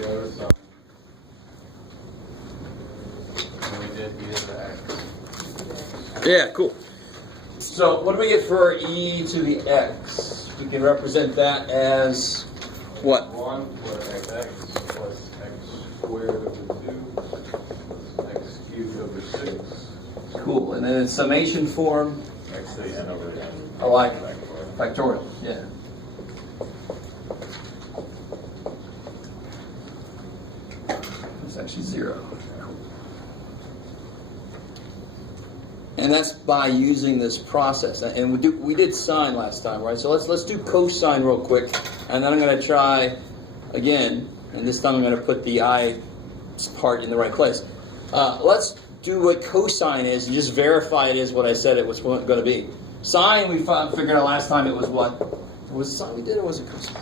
the other side. And we did e to the x. Yeah, cool. So what do we get for e to the x? We can represent that as what? 1 plus x plus x squared over 2 plus x cubed over 6. Cool. And then in summation form, X to the n over n. I like it. Factorial. Factorial, yeah. It's actually 0. And that's by using this process. And we did sine last time, right? So let's do cosine real quick, and then I'm going to try again, and this time I'm going to put the I part in the right place. Let's do what cosine is and just verify it is what I said it was going to be. Sine, we figured out last time it was what? Was it sine we did, or was it cosine?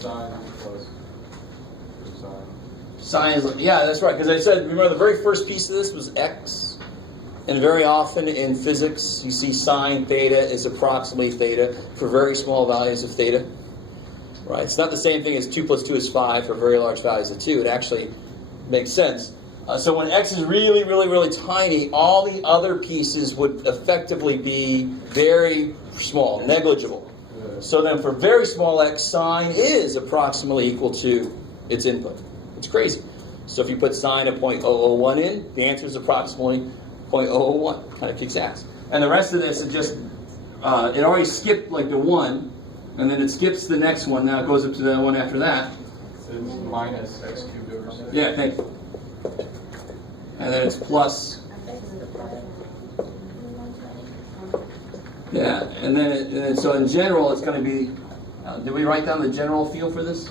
Sine plus cosine. Sine is, yeah, that's right. Because I said, remember the very first piece of this was x. And very often in physics, you see sine theta is approximately theta for very small values of theta. Right? It's not the same thing as 2 plus 2 is 5 for very large values of 2. It actually makes sense. So when x is really, really, really tiny, all the other pieces would effectively be very small, negligible. So then for very small x, sine is approximately equal to its input. It's crazy. So if you put sine of 0.001 in, the answer is approximately 0.001. Kind of kicks ass. And the rest of this is just, it already skipped like the 1, and then it skips the next one. Now it goes up to the one after that. It's minus x cubed over 6. Yeah, thank you. And then it's plus. Yeah, and then so in general it's going to be, did we write down the general field for this?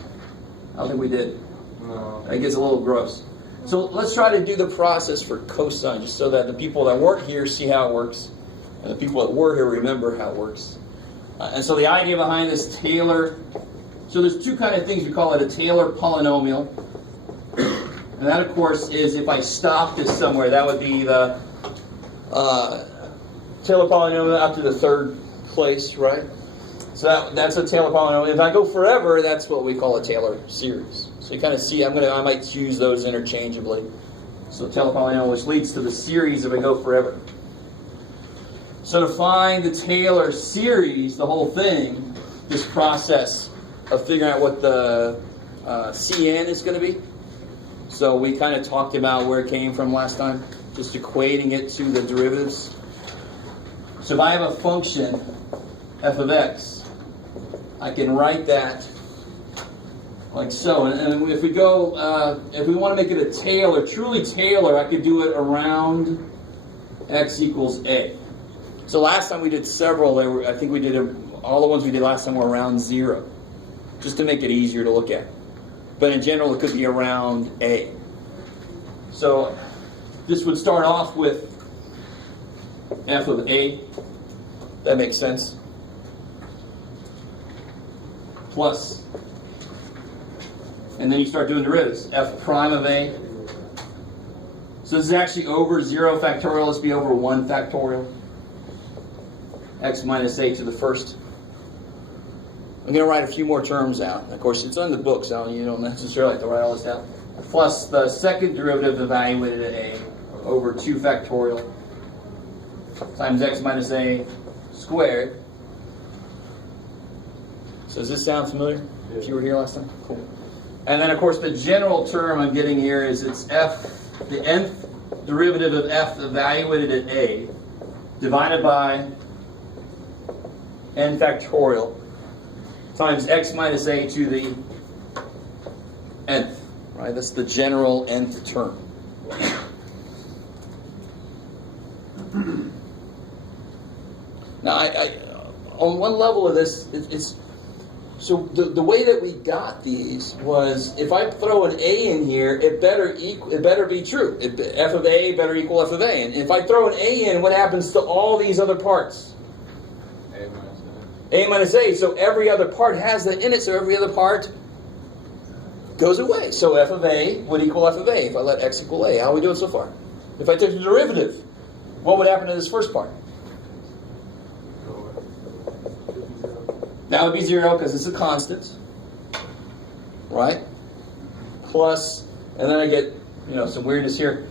I don't think we did. No. It gets a little gross. So let's try to do the process for cosine, just so that the people that weren't here see how it works, and the people that were here remember how it works. And so the idea behind this Taylor, so there's two kind of things. We call it a Taylor polynomial. And that, of course, is if I stop this somewhere, that would be the Taylor polynomial up to the third place, right? So that's a Taylor polynomial. If I go forever, that's what we call a Taylor series. So you kind of see, I might use those interchangeably. So Taylor polynomial, which leads to the series if I go forever. So to find the Taylor series, the whole thing, this process of figuring out what the Cn is going to be. So we kind of talked about where it came from last time, just equating it to the derivatives. So if I have a function, f of x, I can write that like so. And if we go, if we want to make it a Taylor, truly Taylor, I could do it around x equals a. So last time we did several, I think we did all the ones we did last time were around 0, just to make it easier to look at. But in general, it could be around a. So this would start off with f of a. That makes sense. Plus. And then you start doing derivatives. F prime of a. So this is actually over 0 factorial. Let's be over 1 factorial. X minus a to the first. I'm going to write a few more terms out. Of course, it's on the book, so you don't necessarily have to write all this down. Plus the second derivative evaluated at a over 2 factorial times x minus a squared. So does this sound familiar? Yeah. If you were here last time? Cool. And then, of course, the general term I'm getting here is it's f, the nth derivative of f evaluated at a, divided by n factorial times x minus a to the nth, right? That's the general nth term. Now, I on one level of this, it's so the way that we got these was if I throw an a in here, it better be true. F of a better equal f of a. And if I throw an a in, what happens to all these other parts? A minus a. So every other part has that in it, so every other part goes away. So f of a would equal f of a if I let x equal a. How are we doing so far? If I took the derivative, what would happen to this first part? That would be 0 because it's a constant, right? plus, and then I get, some weirdness here.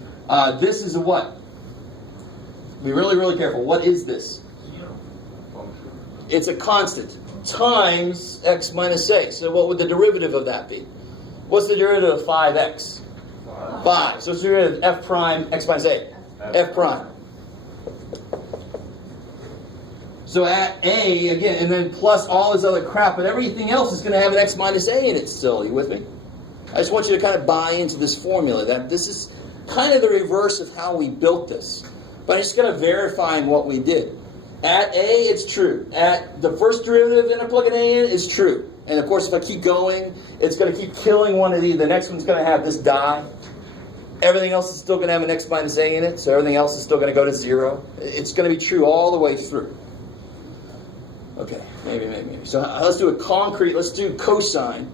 This is a what? Be really, really careful. What is this? Function. It's a constant times x minus a. So what would the derivative of that be? What's the derivative of 5x? 5. So it's the derivative of f prime x minus a. F prime. So at a, again, and then plus all this other crap, but everything else is going to have an x minus a in it still. Are you with me? I just want you to kind of buy into this formula, that this is kind of the reverse of how we built this. But I'm just going to verify what we did. At a, it's true. At the first derivative, and I plug an a in, is true. And of course, if I keep going, it's going to keep killing one of these. The next one's going to have this die. Everything else is still going to have an x minus a in it, so everything else is still going to go to 0. It's going to be true all the way through. Okay, maybe. So let's do a concrete, let's do cosine,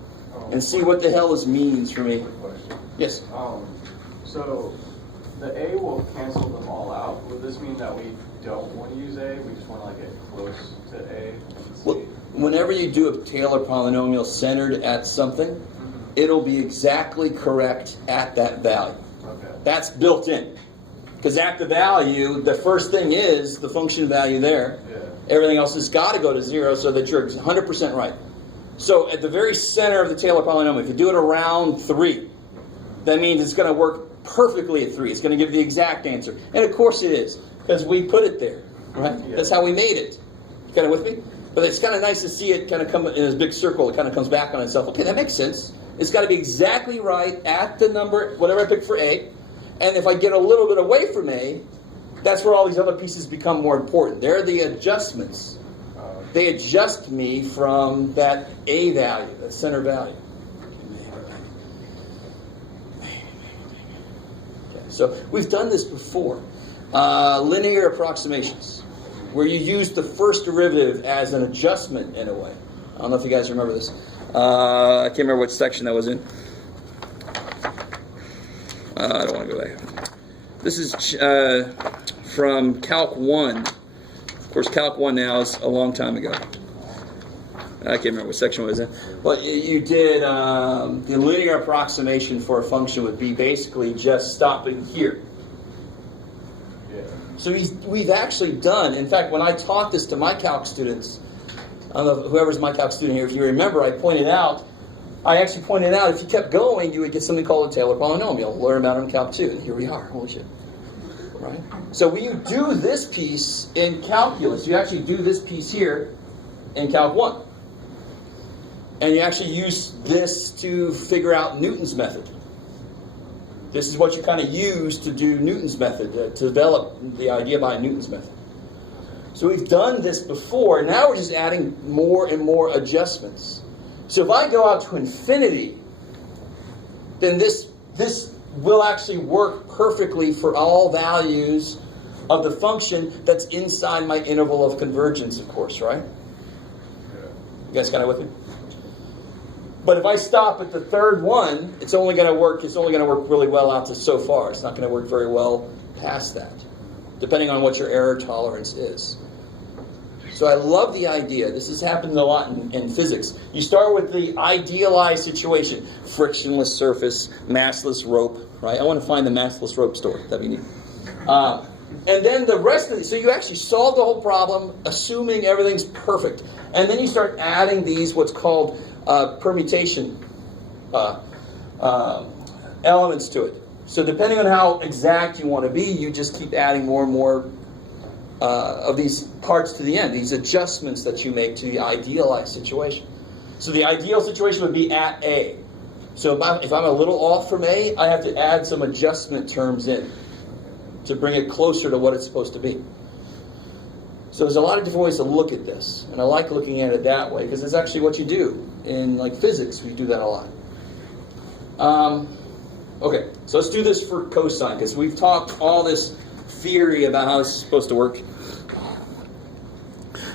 and see what the hell this means for me. Quick question. Yes? So the a will cancel them all out. Would this mean that we don't want to use a? We just want to get close to a? Well, whenever you do a Taylor polynomial centered at something, it'll be exactly correct at that value. Okay. That's built in. Because at the value, the first thing is the function value there. Yeah. Everything else has got to go to 0 so that you're 100% right. So at the very center of the Taylor polynomial, if you do it around 3, that means it's going to work perfectly at 3. It's going to give you the exact answer. And of course it is, because we put it there, right? Yeah. That's how we made it. You kind of with me? But it's kind of nice to see it kind of come in this big circle. It kind of comes back on itself. Okay, that makes sense. It's got to be exactly right at the number, whatever I pick for A. And if I get a little bit away from A, that's where all these other pieces become more important. They're the adjustments. They adjust me from that A value, that center value. Okay, so we've done this before. Linear approximations, where you use the first derivative as an adjustment in a way. I don't know if you guys remember this. I can't remember which section that was in. I don't want to go back. This is from Calc 1. Of course, Calc 1 now is a long time ago. I can't remember what section it was in. But you did the linear approximation for a function would be basically just stopping here. Yeah. So we've actually done, in fact, when I taught this to my calc students, I don't know, whoever's my calc student here, if you remember, I actually pointed out if you kept going, you would get something called a Taylor polynomial. Learn about it in Calc 2, and here we are. Holy shit. Right? So when you do this piece in calculus, you actually do this piece here in Calc 1. And you actually use this to figure out Newton's method. This is what you kind of use to do Newton's method, to develop the idea behind Newton's method. So we've done this before, and now we're just adding more and more adjustments. So if I go out to infinity, then this will actually work perfectly for all values of the function that's inside my interval of convergence, of course, right? Yeah. You guys kind of with me? But if I stop at the third one, it's only going to work really well out to so far. It's not going to work very well past that, depending on what your error tolerance is. So I love the idea. This has happened a lot in physics. You start with the idealized situation. Frictionless surface, massless rope, right? I want to find the massless rope story. That'd be neat. And then the rest of it, so you actually solve the whole problem, assuming everything's perfect. And then you start adding these, what's called permutation elements to it. So depending on how exact you want to be, you just keep adding more and more of these parts to the end, these adjustments that you make to the idealized situation. So the ideal situation would be at A. So if I'm a little off from A, I have to add some adjustment terms in to bring it closer to what it's supposed to be. So there's a lot of different ways to look at this, and I like looking at it that way because it's actually what you do in physics. We do that a lot. Okay, so let's do this for cosine because we've talked all this theory about how this is supposed to work.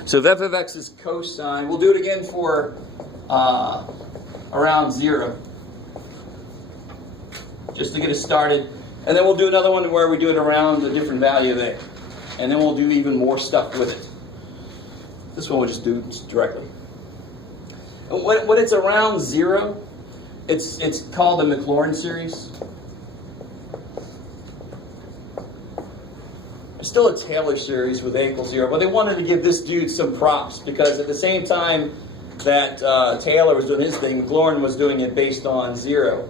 So if f of x is cosine, we'll do it again for around 0, just to get us started. And then we'll do another one where we do it around a different value of a. And then we'll do even more stuff with it. This one we'll just do directly. And when it's around 0, It's called the Maclaurin series. It's still a Taylor series with A equals 0, but they wanted to give this dude some props because at the same time that Taylor was doing his thing, Maclaurin was doing it based on 0.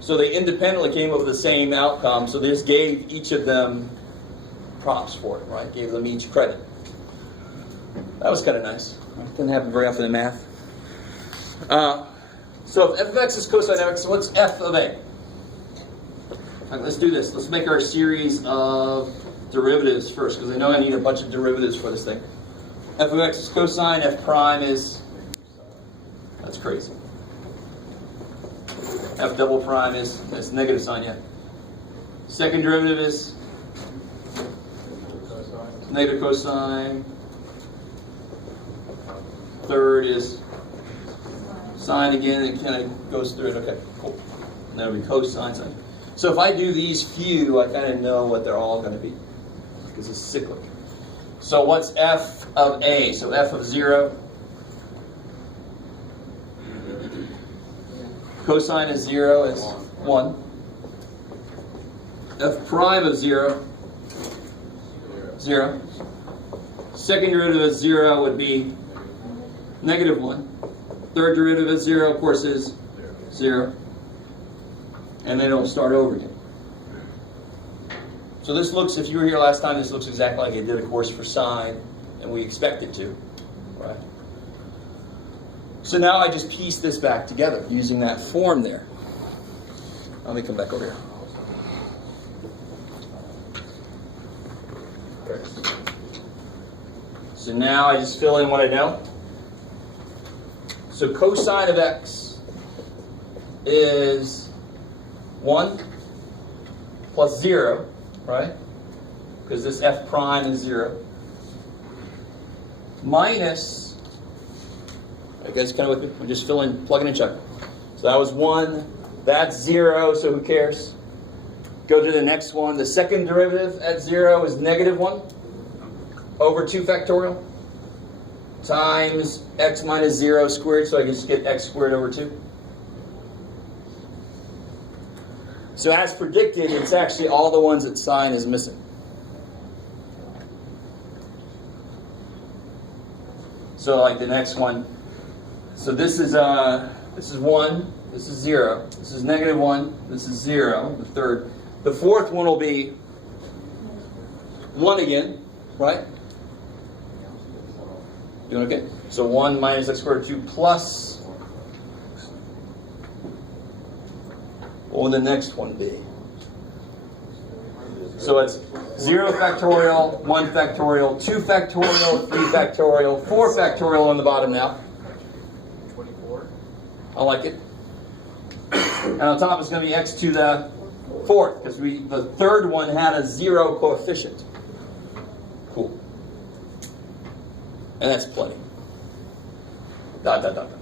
So they independently came up with the same outcome, so they just gave each of them props for it, right? Gave them each credit. That was kind of nice. Doesn't happen very often in math. So if f of x is cosine of x, so what's f of a? Right, let's do this. Let's make our series of derivatives first, because I know I need a bunch of derivatives for this thing. F of x is cosine, f prime is, that's crazy. F double prime is, that's negative sign, yeah. Second derivative is negative cosine. Third is sine again, it kind of goes through it. Okay, cool. And that'll be cosine, sine. So if I do these few, I kind of know what they're all going to be, because it's cyclic. So what's f of a? So f of 0. Cosine of 0 is 1. F prime of 0, 0. Second derivative of 0 would be negative 1. Third derivative of 0, of course, is 0. And then it'll start over again. So this looks, if you were here last time, this looks exactly like it did, of course, for sine, and we expect it to, right? So now I just piece this back together using that form there. Let me come back over here. So now I just fill in what I know. So cosine of x is 1 plus 0, right? Because this f prime is 0. Minus, you guys kind of with me? I'm just filling, plugging and checking. So that was 1, that's 0, so who cares? Go to the next one. The second derivative at 0 is negative 1 over 2 factorial times x minus 0 squared, so I can just get x squared over 2. So as predicted, it's actually all the ones that sine is missing. So like the next one, so this is 1, this is 0, this is negative 1, this is 0, the third. The fourth one will be 1 again, right? Doing okay? So 1 minus x squared 2 plus. What will the next one be? So it's 0 factorial, 1 factorial, 2 factorial, 3 factorial, 4 factorial on the bottom now. 24. I like it. And on top it's going to be x to the 4th, because the third one had a 0 coefficient. Cool. And that's plenty. Dot, dot, dot, dot.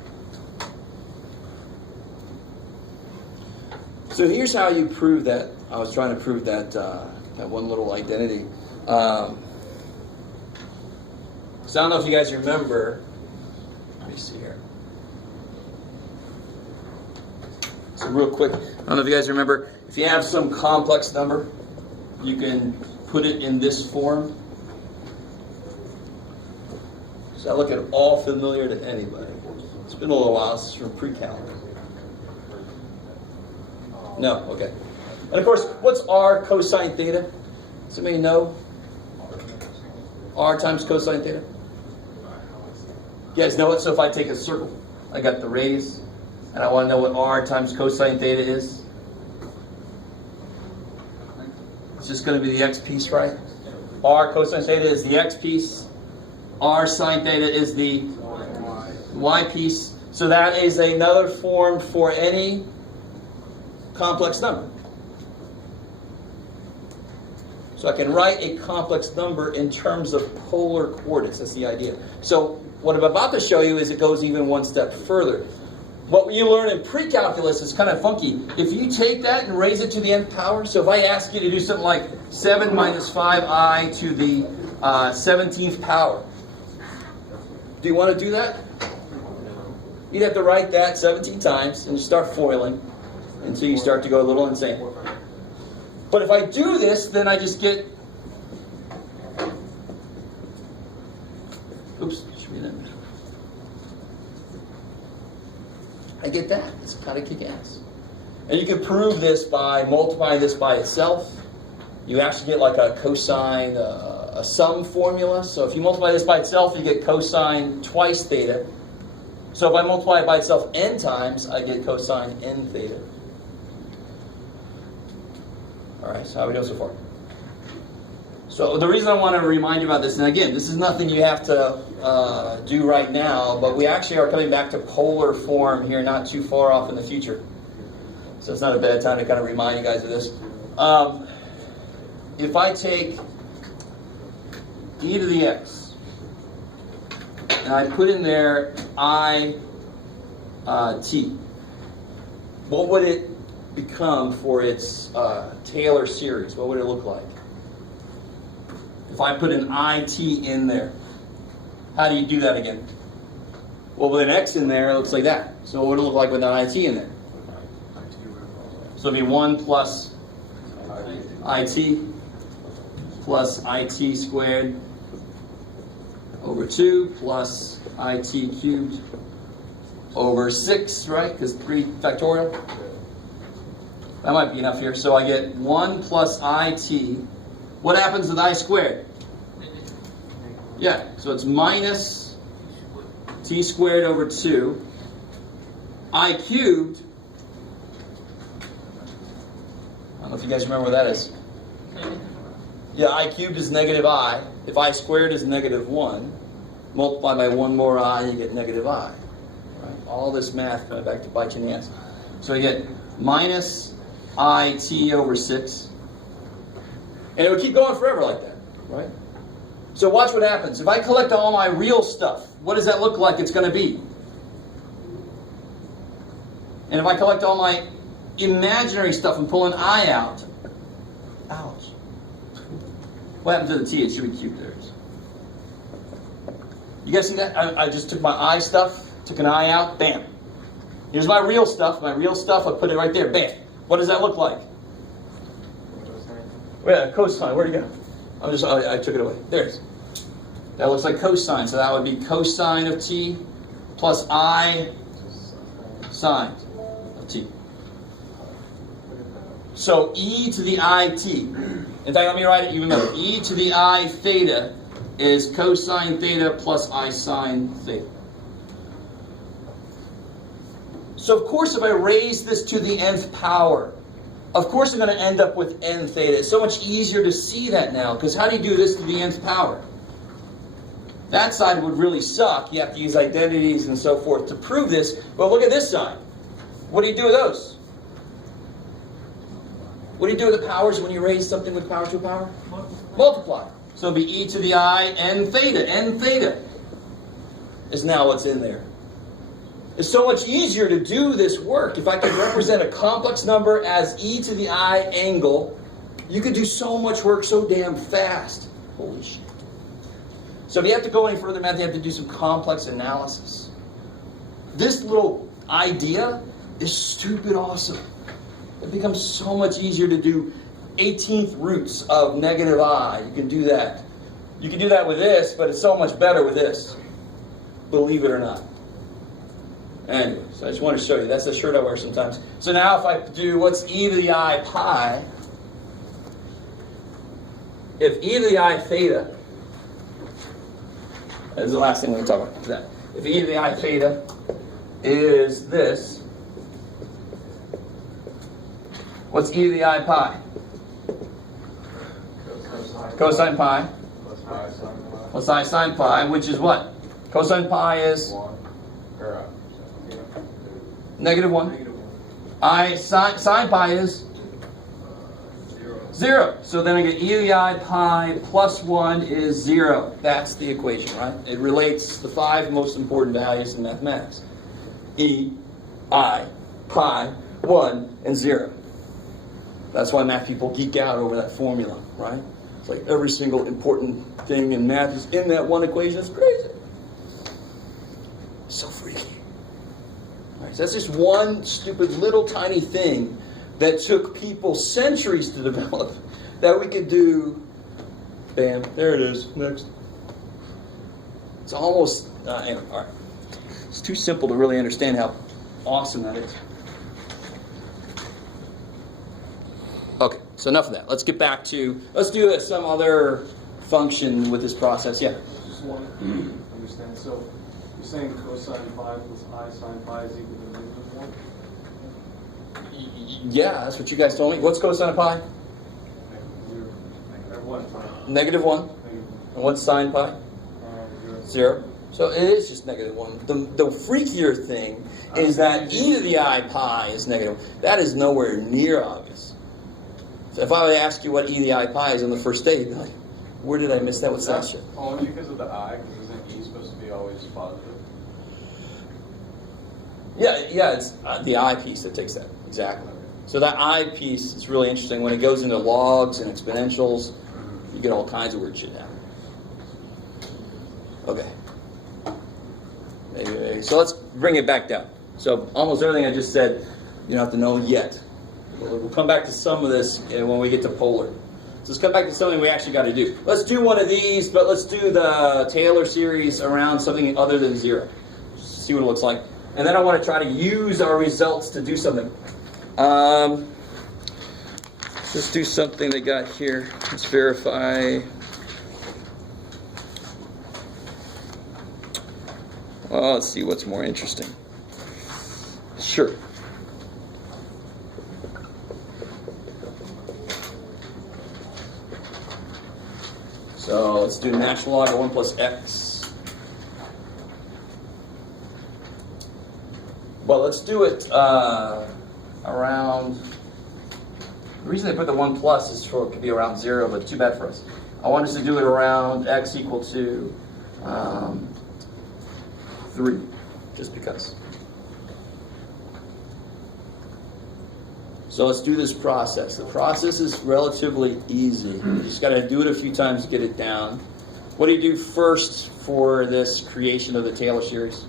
So here's how you prove that. I was trying to prove that that one little identity. So I don't know if you guys remember. Let me see here. So real quick, I don't know if you guys remember. If you have some complex number, you can put it in this form. Does that look at all familiar to anybody? It's been a little while since from pre-calc. No? Okay. And of course, what's r cosine theta? Does anybody know? R times cosine theta? You guys know it? So if I take a circle, I got the radius, and I want to know what r times cosine theta is. It's just going to be the x piece, right? R cosine theta is the x piece. R sine theta is the y piece. So that is another form for any complex number. So I can write a complex number in terms of polar coordinates. That's the idea. So what I'm about to show you is it goes even one step further. What you learn in pre-calculus is kind of funky. If you take that and raise it to the nth power, so if I ask you to do something like 7 minus 5i to the 17th power, do you want to do that? You'd have to write that 17 times and start foiling until you start to go a little insane. But if I do this, then I just get... Oops, should be that. I get that. It's kind of kick-ass. And you can prove this by multiplying this by itself. You actually get like a cosine, a sum formula. So if you multiply this by itself, you get cosine twice theta. So if I multiply it by itself n times, I get cosine n theta. All right, so how are we doing so far? So the reason I want to remind you about this, and again, this is nothing you have to do right now, but we actually are coming back to polar form here not too far off in the future. So it's not a bad time to kind of remind you guys of this. If I take e to the x, and I put in there I t, what would it become for its Taylor series? What would it look like? If I put an it in there, how do you do that again? Well, with an x in there, it looks like that. So what would it look like with an it in there? So it'd be 1 plus it plus it squared over 2 plus it cubed over 6, right? Because 3 factorial. That might be enough here. So I get 1 plus it. What happens with I squared? Yeah, so it's minus t squared over 2. I cubed. I don't know if you guys remember what that is. Yeah, I cubed is negative I. If I squared is negative 1, multiply by 1 more I, you get negative I. Right? All this math coming back to bite you in the ass. So you get minus it over 6. And it would keep going forever like that, right? So watch what happens. If I collect all my real stuff, what does that look like it's going to be? And if I collect all my imaginary stuff and pull an I out, ouch. What happened to the t? It should be cubed. There it is. You guys see that? I just took my I stuff, took an I out, bam. Here's my real stuff. My real stuff, I put it right there, bam. What does that look like? Yeah, cosine. Where'd it go? I took it away. There it is. That looks like cosine. So that would be cosine of t plus I sine of t. So e to the it. In fact, let me write it even better. E to the I theta is cosine theta plus I sine theta. So of course, if I raise this to the nth power, of course I'm going to end up with n theta. It's so much easier to see that now, because how do you do this to the nth power? That side would really suck. You have to use identities and so forth to prove this. But look at this side. What do you do with those? What do you do with the powers when you raise something with power to a power? Multiply. So it'll be e to the I n theta. N theta is now what's in there. It's so much easier to do this work. If I could represent a complex number as e to the I angle, you could do so much work so damn fast. Holy shit. So if you have to go any further, math, you have to do some complex analysis. This little idea is stupid awesome. It becomes so much easier to do 18th roots of negative I. You can do that. You can do that with this, but it's so much better with this. Believe it or not. Anyway, so I just want to show you. That's the shirt I wear sometimes. So now if I do, what's e to the I pi? If e to the I theta, that's the last thing we're going to talk about. That. If e to the I theta is this, what's e to the I pi? Cosine pi. What's I sine pi, which is what? Cosine pi is negative 1. I sine pi is 0. So then I get e to the I pi plus 1 is 0. That's the equation, right? It relates the 5 most important values in mathematics. E, I, pi, 1, and 0. That's why math people geek out over that formula, right? It's like every single important thing in math is in that one equation. It's crazy. So freaky. So that's just one stupid little tiny thing that took people centuries to develop that we could do. Bam, there it is. Next. It's almost, anyway, all right. It's too simple to really understand how awesome that is. Okay, so enough of that. Let's get back to, let's do some other function with this process. Yeah? Just want to understand. So you're saying cosine phi plus I sine phi is equal to -1? Yeah, that's what you guys told me. What's cosine of pi? Negative 1. And what's sine pi? 0. So it is just negative 1. The freakier thing is that e to the I pi is negative 1. That is nowhere near obvious. So if I would ask you what e to the I pi is on the first day, you'd be like, where did I miss that with That's Sasha? only because of the I, because isn't E supposed to be always positive? Yeah, it's the I piece that takes that. Exactly. So that I piece is really interesting. When it goes into logs and exponentials, you get all kinds of weird shit now. Okay. Maybe. So let's bring it back down. So almost everything I just said, you don't have to know yet. We'll come back to some of this when we get to polar. So let's come back to something we actually got to do. Let's do one of these, but let's do the Taylor series around something other than 0. Just see what it looks like. And then I want to try to use our results to do something. Let's do something they got here. Let's verify. Well, let's see what's more interesting. Sure. So let's do natural log of 1 plus x. Well, let's do it around. The reason they put the 1 plus is for it could be around 0, but too bad for us. I want us to do it around x equal to 3, just because. So let's do this process. The process is relatively easy. You just got to do it a few times to get it down. What do you do first for this creation of the Taylor series?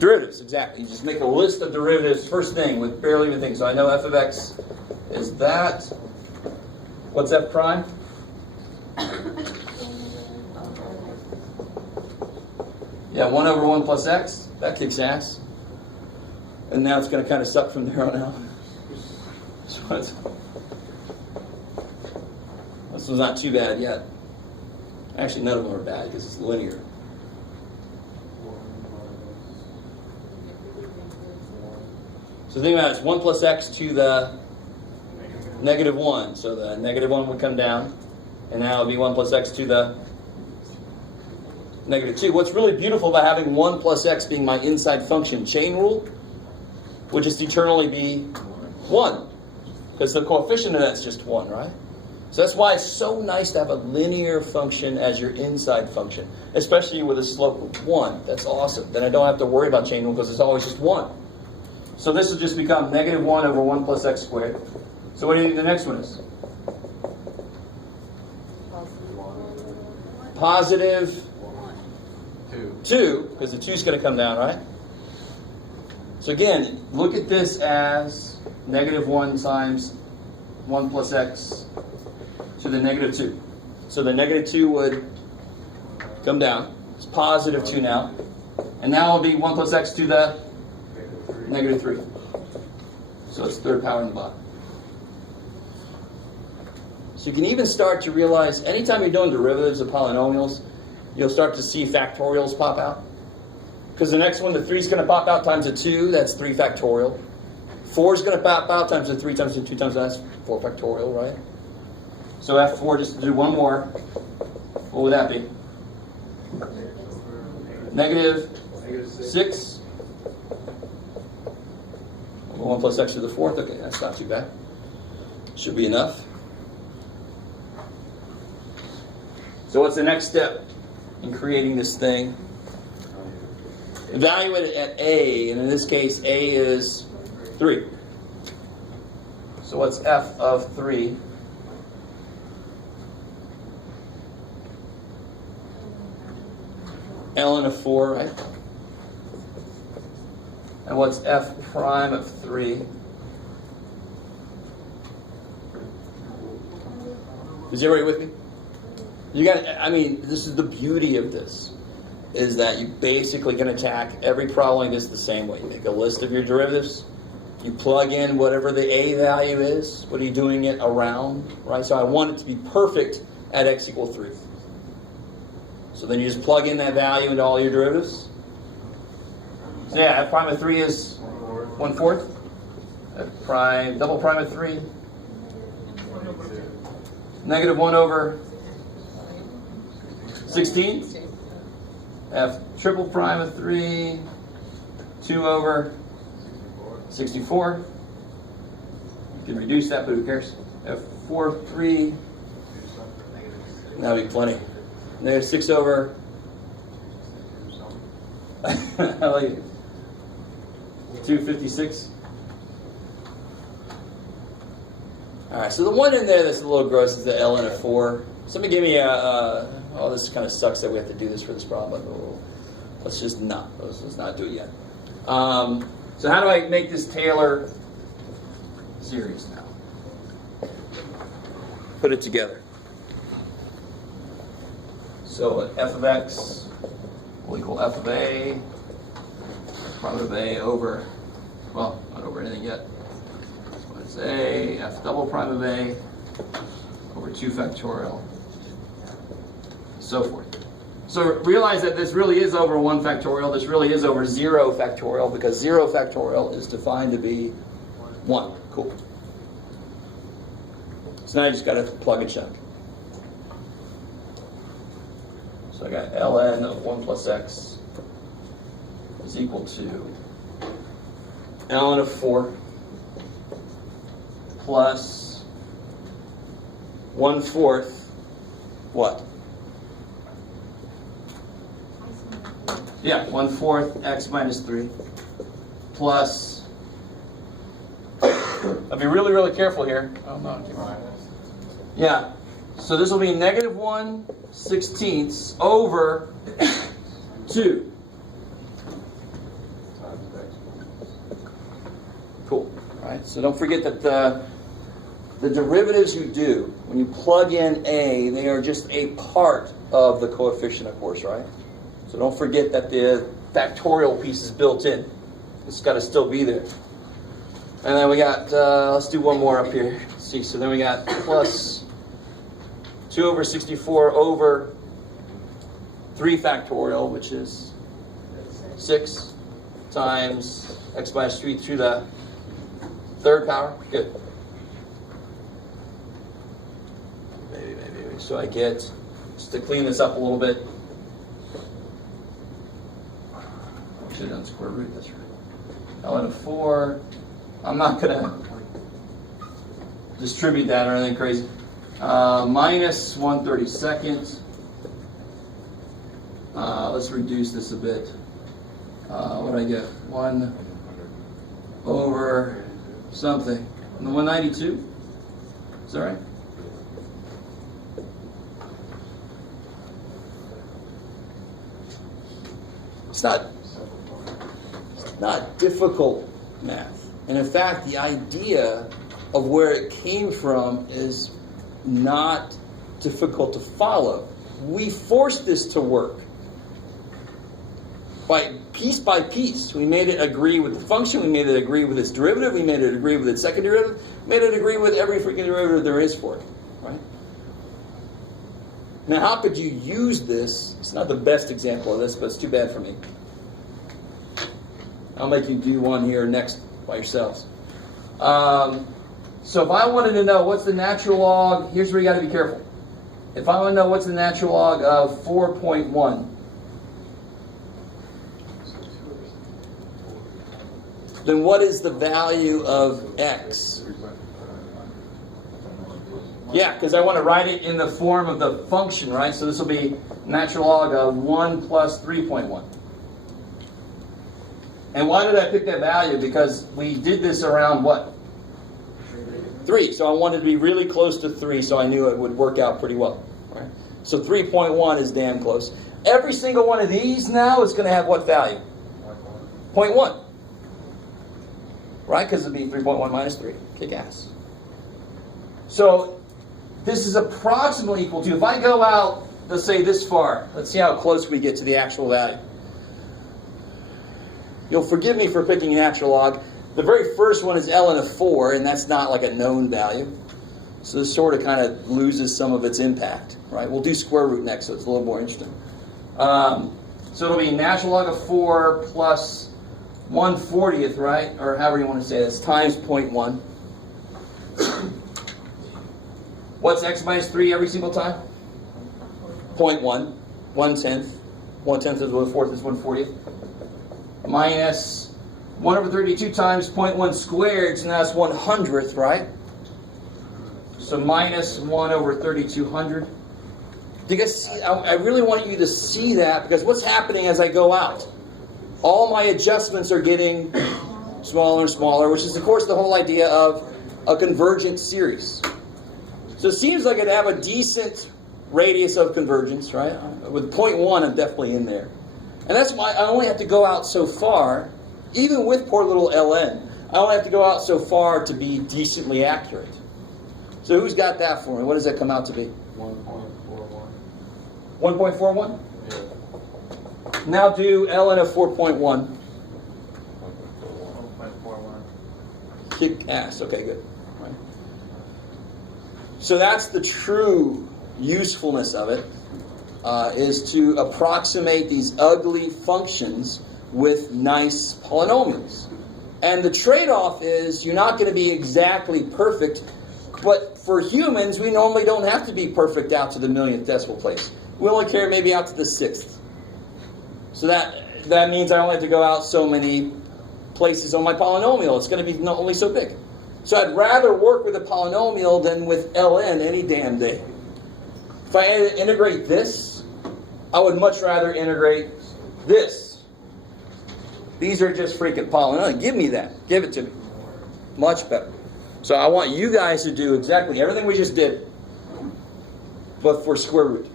Derivatives, exactly. You just make a list of derivatives first thing with barely even things. So I know f of x is that. What's f prime? Yeah, 1 over 1 plus x. That kicks ass. And now it's going to kind of suck from there on out. So this one's not too bad yet. Actually, none of them are bad because it's linear. So think about it, it's 1 plus x to the negative 1. So the negative 1 would come down. And now it would be 1 plus x to the negative 2. What's really beautiful about having 1 plus x being my inside function chain rule would just eternally be 1. Because the coefficient of that's just 1, right? So that's why it's so nice to have a linear function as your inside function. Especially with a slope of 1. That's awesome. Then I don't have to worry about chain rule because it's always just 1. So this will just become negative 1 over 1 plus x squared. So what do you think the next one is? Positive 2, because the 2 is going to come down, right? So again, look at this as negative 1 times 1 plus x to the negative 2. So the negative 2 would come down. It's positive 2 now. And now it'll be 1 plus x to the negative 3. So it's third power in the bottom. So you can even start to realize anytime you're doing derivatives of polynomials, you'll start to see factorials pop out. Because the next one, the 3 is going to pop out times the 2, that's 3 factorial. 4 is going to pop out times the 3 times the 2 times that's 4 factorial, right? So F4, just to do one more, what would that be? Negative 6. 1 plus x to the 4th, okay, that's not too bad. Should be enough. So what's the next step in creating this thing? Evaluate it at a, and in this case, a is 3. So what's f of 3? ln of 4, right? And what's f prime of 3? Is everybody with me? You got, I mean, this is the beauty of this, is that you basically can attack every problem like this the same way. You make a list of your derivatives, you plug in whatever the a value is, what are you doing it around, right? So I want it to be perfect at x equals 3. So then you just plug in that value into all your derivatives. So yeah, f prime of 3 is 1/4. F prime, double prime of 3. Negative 1 over 16. F triple prime of 3. 2 over 64. You can reduce that, but who cares? F4, 3. That'll be plenty. Negative 6 over. I like it. 256. Alright, so the one in there that's a little gross is the ln of 4. Somebody give me oh, this kind of sucks that we have to do this for this problem. Let's just not. Let's not do it yet. So how do I make this Taylor series now? Put it together. So f of x will equal f of a, prime of a over, well, not over anything yet. So it's a, f double prime of a over 2 factorial, so forth. So realize that this really is over 1 factorial, this really is over 0 factorial, because 0 factorial is defined to be 1. Cool. So now you just got to plug and check. So I got ln of 1 plus x is equal to ln of 4 plus 1/4 what? Yeah, 1/4 x minus 3 plus, I'll be really, really careful here. Oh, no, yeah, so this will be negative 1/16 over 2. Cool. All right, so don't forget that the derivatives you do, when you plug in a, they are just a part of the coefficient, of course, right? So don't forget that the factorial piece is built in. It's got to still be there. And then we got, let's do one more up here. Let's see, so then we got plus 2 over 64 over 3 factorial, which is 6 times x minus 3 to the 3rd power. Good. Maybe. So I get, just to clean this up a little bit, I should have done square root, that's right. ln of 4, I'm not going to distribute that or anything crazy. Minus 1/32. Let's reduce this a bit. What do I get? 1 over something. 192? Is that right? It's not difficult math. And in fact, the idea of where it came from is not difficult to follow. We forced this to work. By piece, we made it agree with the function, we made it agree with its derivative, we made it agree with its second derivative, made it agree with every freaking derivative there is for it, right? Now, how could you use this? It's not the best example of this, but it's too bad for me. I'll make you do one here next by yourselves. So if I wanted to know what's the natural log, here's where you got to be careful. If I want to know what's the natural log of 4.1, then what is the value of x? Yeah, because I want to write it in the form of the function, right? So this will be natural log of 1 plus 3.1. And why did I pick that value? Because we did this around what? 3. So I wanted to be really close to 3, so I knew it would work out pretty well. Right? So 3.1 is damn close. Every single one of these now is going to have what value? 0.1. right? Because it'd be 3.1 minus 3. Kick ass. So this is approximately equal to, if I go out, let's say this far, let's see how close we get to the actual value. You'll forgive me for picking a natural log. The very first one is ln of 4, and that's not like a known value. So this sort of kind of loses some of its impact, right? We'll do square root next, so it's a little more interesting. So it'll be natural log of 4 plus 1/40th, right? Or however you want to say this, times 0.1. What's x minus 3 every single time? 0.1. 1/10. 1/10 is 1/4 is 1/40th. Minus 1 over 32 times 0.1 squared, so now that's 1/100th, right? So minus 1 over 3200. Do you guys see? I really want you to see that, because what's happening as I go out? All my adjustments are getting smaller and smaller, which is, of course, the whole idea of a convergent series. So it seems like I'd have a decent radius of convergence, right? With 0.1, I'm definitely in there. And that's why I only have to go out so far, even with poor little ln, I only have to go out so far to be decently accurate. So who's got that for me? What does that come out to be? 1.41. 1.41? Yeah. Now do ln of 4.1. 1.41. Kick ass. Okay, good. Right. So that's the true usefulness of it, is to approximate these ugly functions with nice polynomials. And the trade-off is you're not going to be exactly perfect, but for humans, we normally don't have to be perfect out to the millionth decimal place. We only care maybe out to the 6th. So that means I only have to go out so many places on my polynomial. It's going to be only so big. So I'd rather work with a polynomial than with ln any damn day. If I had to integrate this, I would much rather integrate this. These are just freaking polynomials. Give me that. Give it to me. Much better. So I want you guys to do exactly everything we just did, but for square root.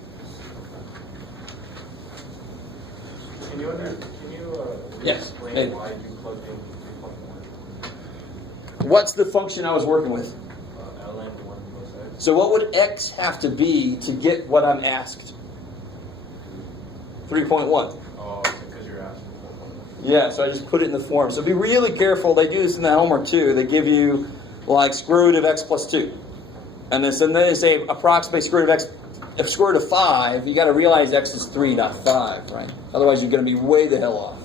Can you Yes. explain Hey. why you plugged in 3.1? What's the function I was working with? ln 1 plus x. So what would x have to be to get what I'm asked? 3.1. Oh, because you're asking. Yeah, so I just put it in the form. So be really careful. They do this in the homework too. They give you like square root of x plus 2. And then they say approximate square root of x. If square root of 5, you got to realize x is 3, not 5, right? Otherwise you're going to be way the hell off.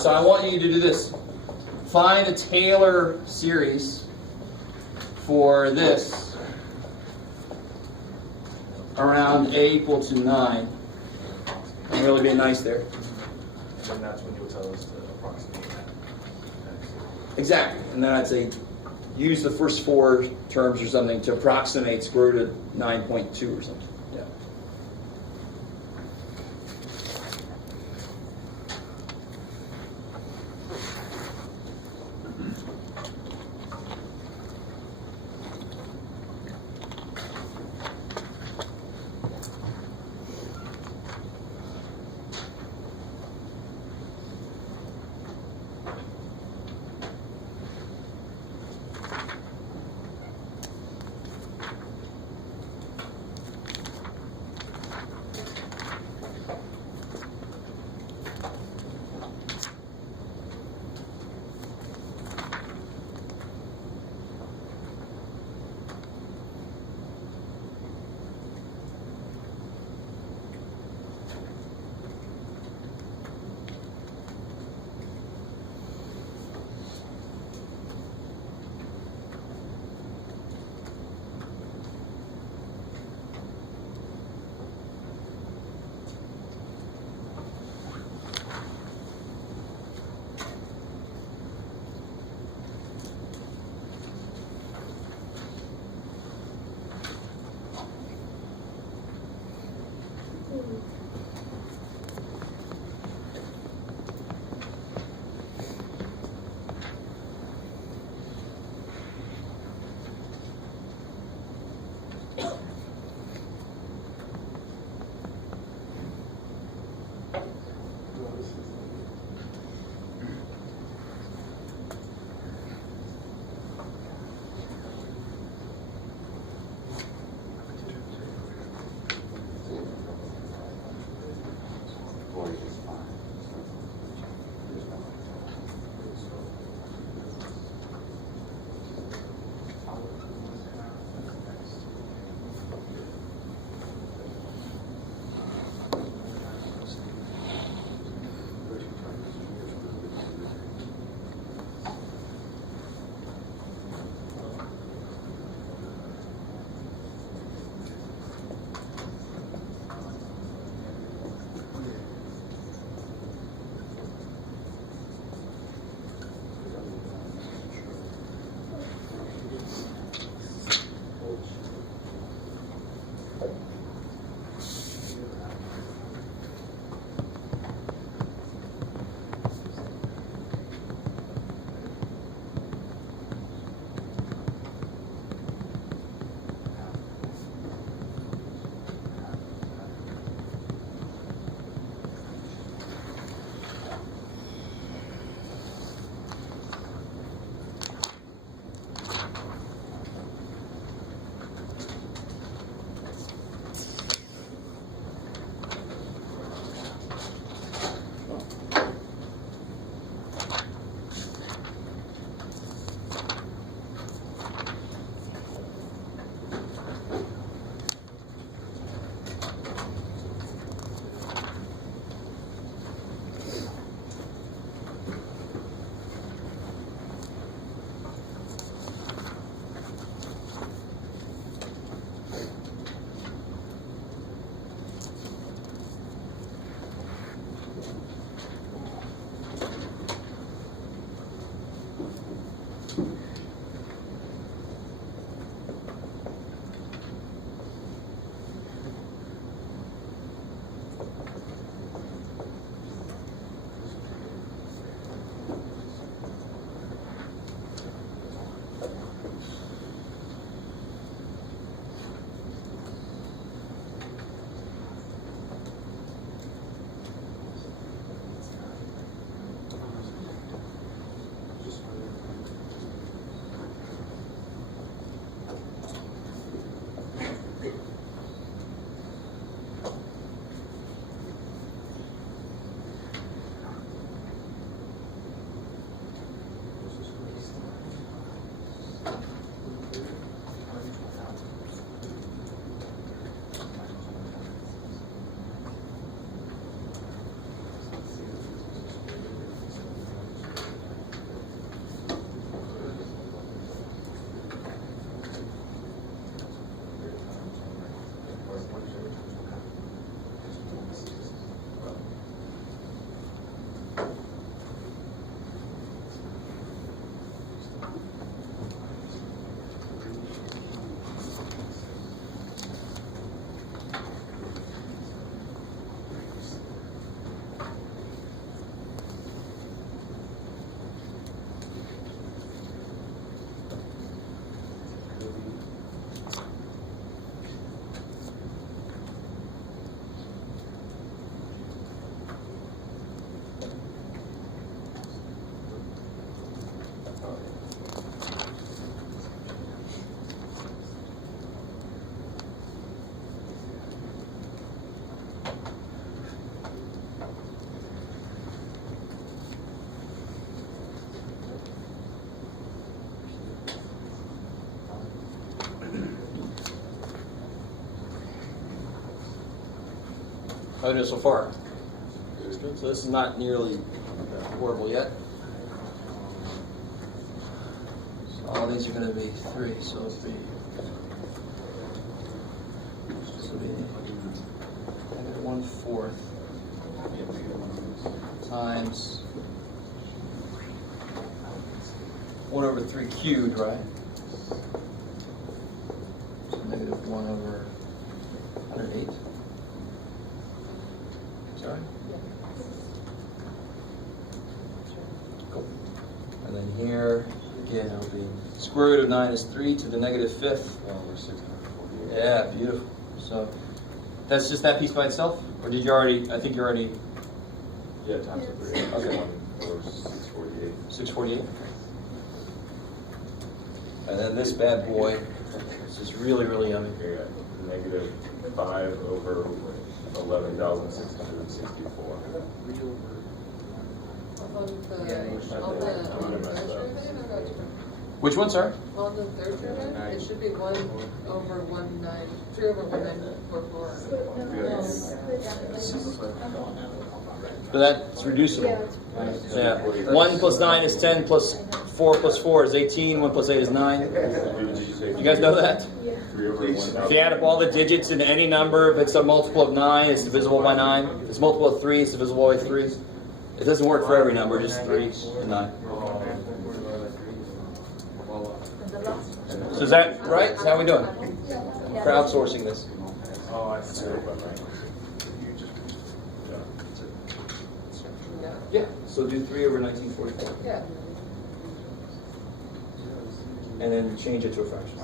So I want you to do this. Find a Taylor series for this around a equal to 9. And really be nice there. And that's when you would tell us to approximate that. Exactly. And then I'd say use the first 4 terms or something to approximate square root of 9.2 or something. Yeah. How are we doing so far? So this is not nearly horrible yet. So all these are going to be 3, so it'll be negative 1/4 times 1/3 cubed, right? So negative 1/108. Sorry? Cool. And then here, again, it'll be square root of 9 is 3 to the negative 5th. Yeah, beautiful. So that's just that piece by itself? Or did you already, I think you already... Yeah, times the 3. Okay. Or 648. 648. And then this bad boy, this is really, really yummy. Here, negative 5 over 11,664. Which one, sorry? On the third derivative, it should be 3/1944. But that's reducible. Yeah. 1 plus 9 is 10, plus 4 plus 4 is 18, 1 plus 8 is 9. You guys know that? 3 over 1,000. If you add up all the digits in any number, if it's a multiple of 9, it's divisible by 9. If it's a multiple of 3, it's divisible by 3. It doesn't work for every number, just 3 and 9. So is that right? Is that how we doing? Crowdsourcing this. Oh, I see. Yeah, so do 3 over 1944. Yeah. And then change it to a fraction.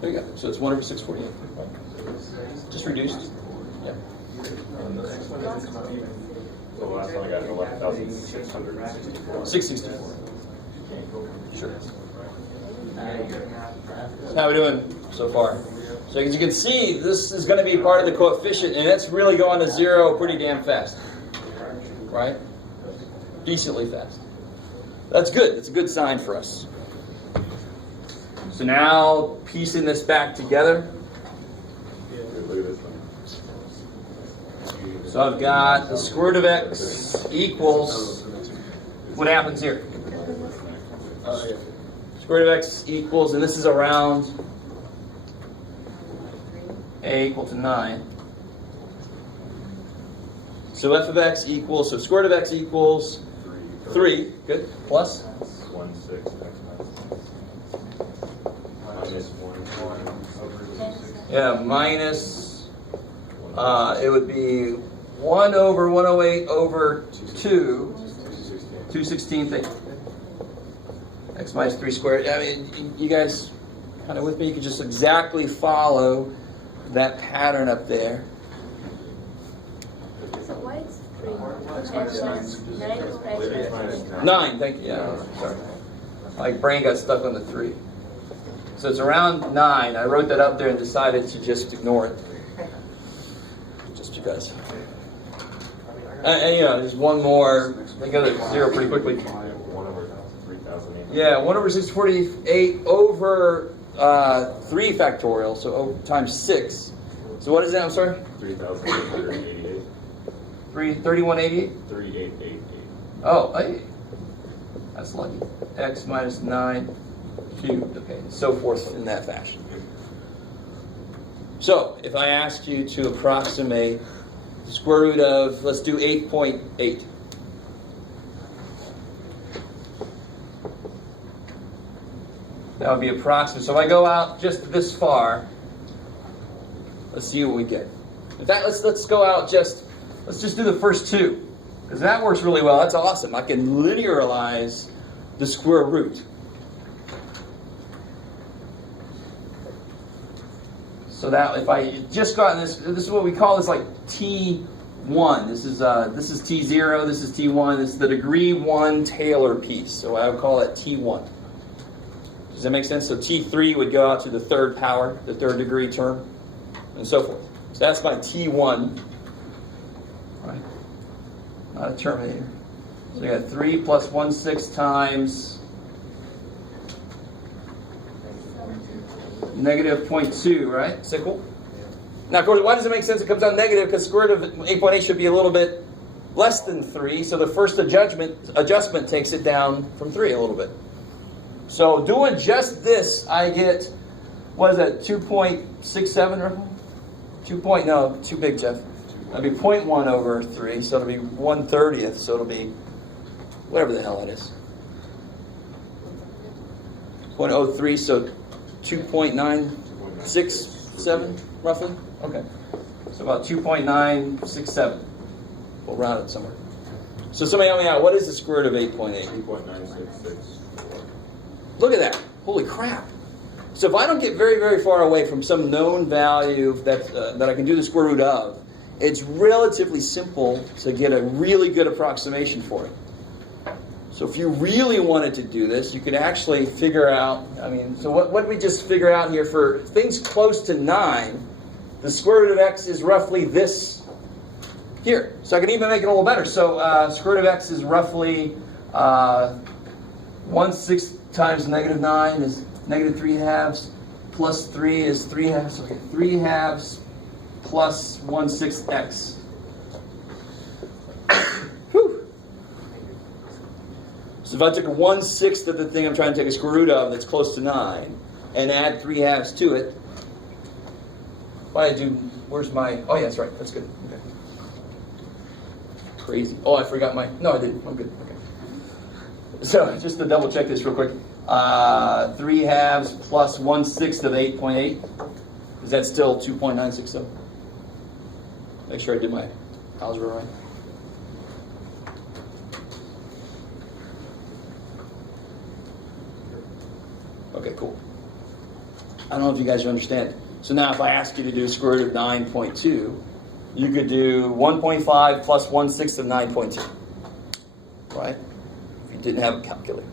There you go. So it's 1 over 648. Just reduced. Yeah. So the last one I got 11,664. 664. Sure. How are we doing so far? So as you can see, this is going to be part of the coefficient, and it's really going to 0 pretty damn fast. Right? Decently fast. That's good. That's a good sign for us. So now, piecing this back together. Look at this one. So I've got the square root of x equals, what happens here? Square root of x equals, and this is around a equal to 9. So f of x equals, so square root of x equals 3, good, plus? 1, 6, minus 1. Yeah, minus, it would be 1 over 108 over 2, 2/16 x minus 3 squared. I mean, you guys kind of with me? You could just exactly follow that pattern up there. So why is 3? X minus 9 or X minus 9, thank you. Yeah, sorry. My brain got stuck on the 3. So it's around 9. I wrote that up there and decided to just ignore it. Just because. And there's one more. They go to 0 pretty quickly. 1 over 3,008. Yeah, 1 over 648 over 3 factorial, so times 6. So what is that? I'm sorry? 3,888. 3188? 3888. Oh, hey. That's lucky. X minus 9 cubed. Okay, and so forth in that fashion. So, if I asked you to approximate the square root of, let's do 8.8. That would be approximate. So if I go out just this far, let's see what we get. In fact, let's go out let's just do the first 2. Because that works really well. That's awesome. I can linearize the square root. So that if I just got this is what we call this like T1. This is T0, this is T1, this is the degree 1 Taylor piece. So I would call it T1. Does that make sense? So T3 would go out to the 3rd power, the 3rd degree term, and so forth. So that's my T1. Right? Not a terminator. So you got 3 plus 1/6 times negative 0.2, right? Is that cool? Now, of course, why does it make sense it comes out negative? Because square root of 8.8 should be a little bit less than 3, so the first adjustment takes it down from 3 a little bit. So doing just this, I get, what is that, 2.67 roughly? No, too big, Jeff. That'd be 0.1 over 3, so it'll be 1/30th, so it'll be whatever the hell that is. 0.03, so 2.967 roughly? Okay. So about 2.967. We'll round it somewhere. So somebody help me out. What is the square root of 8.8? 2.966. Look at that. Holy crap. So if I don't get very, very far away from some known value that I can do the square root of, it's relatively simple to get a really good approximation for it. So if you really wanted to do this, you could actually figure out, so what did we just figure out here? For things close to 9, the square root of x is roughly this here. So I can even make it a little better. So square root of x is roughly 1/6 times negative 9 is negative 3/2, plus 3 is 3/2. Okay, 3/2 plus 1/6 x. So if I took 1/6 of the thing I'm trying to take a square root of that's close to 9 and add 3/2 to it, where's my, oh yeah, that's right, that's good. Okay. Crazy. Oh, I forgot no I didn't, I'm good, okay. So just to double check this real quick, 3/2 plus 1/6 of 8.8, is that still 2.967? Make sure I did my algebra right. Okay, cool. I don't know if you guys understand. So now if I ask you to do square root of 9.2, you could do 1.5 plus 1/6 of 9.2. Right? If you didn't have a calculator,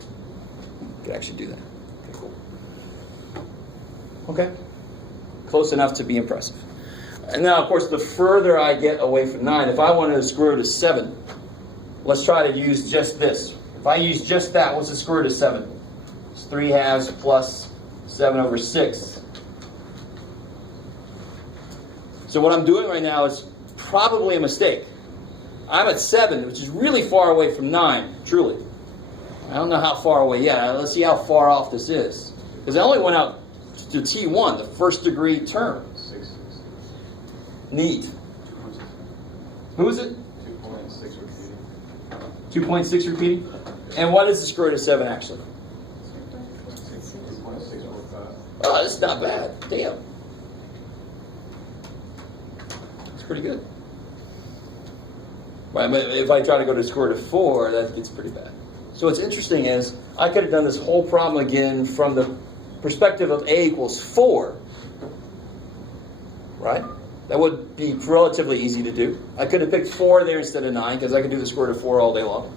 you could actually do that. Okay, cool. Okay. Close enough to be impressive. And now, of course, the further I get away from 9, if I wanted to square root of 7, let's try to use just this. If I use just that, what's the square root of 7? 3/2 plus 7/6. So what I'm doing right now is probably a mistake. I'm at 7, which is really far away from 9, truly. I don't know how far away yet. Let's see how far off this is. Because I only went out to T1, the first degree term. 6. Neat. Who is it? 2.6 repeating. 2.6 repeating? And what is the square root of 7 actually? 2.645. Oh, that's not bad. Damn. It's pretty good. Right, but if I try to go to the square root of 4, that gets pretty bad. So what's interesting is, I could have done this whole problem again from the perspective of a equals 4. Right? That would be relatively easy to do. I could have picked 4 there instead of 9, because I could do the square root of 4 all day long.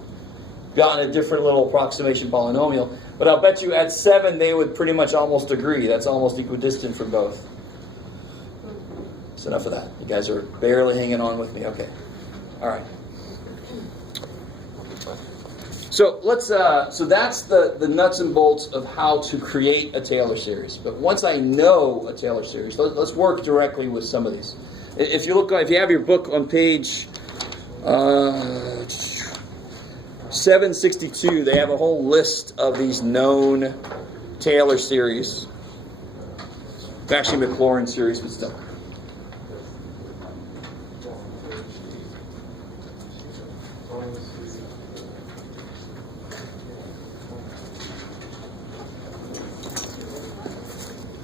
Gotten a different little approximation polynomial. But I'll bet you at 7 they would pretty much almost agree. That's almost equidistant for both. So enough of that. You guys are barely hanging on with me. Okay. All right. So let's. So that's the nuts and bolts of how to create a Taylor series. But once I know a Taylor series, let's work directly with some of these. If you have your book on page 762, they have a whole list of these known Taylor series. It's actually Maclaurin series, but still.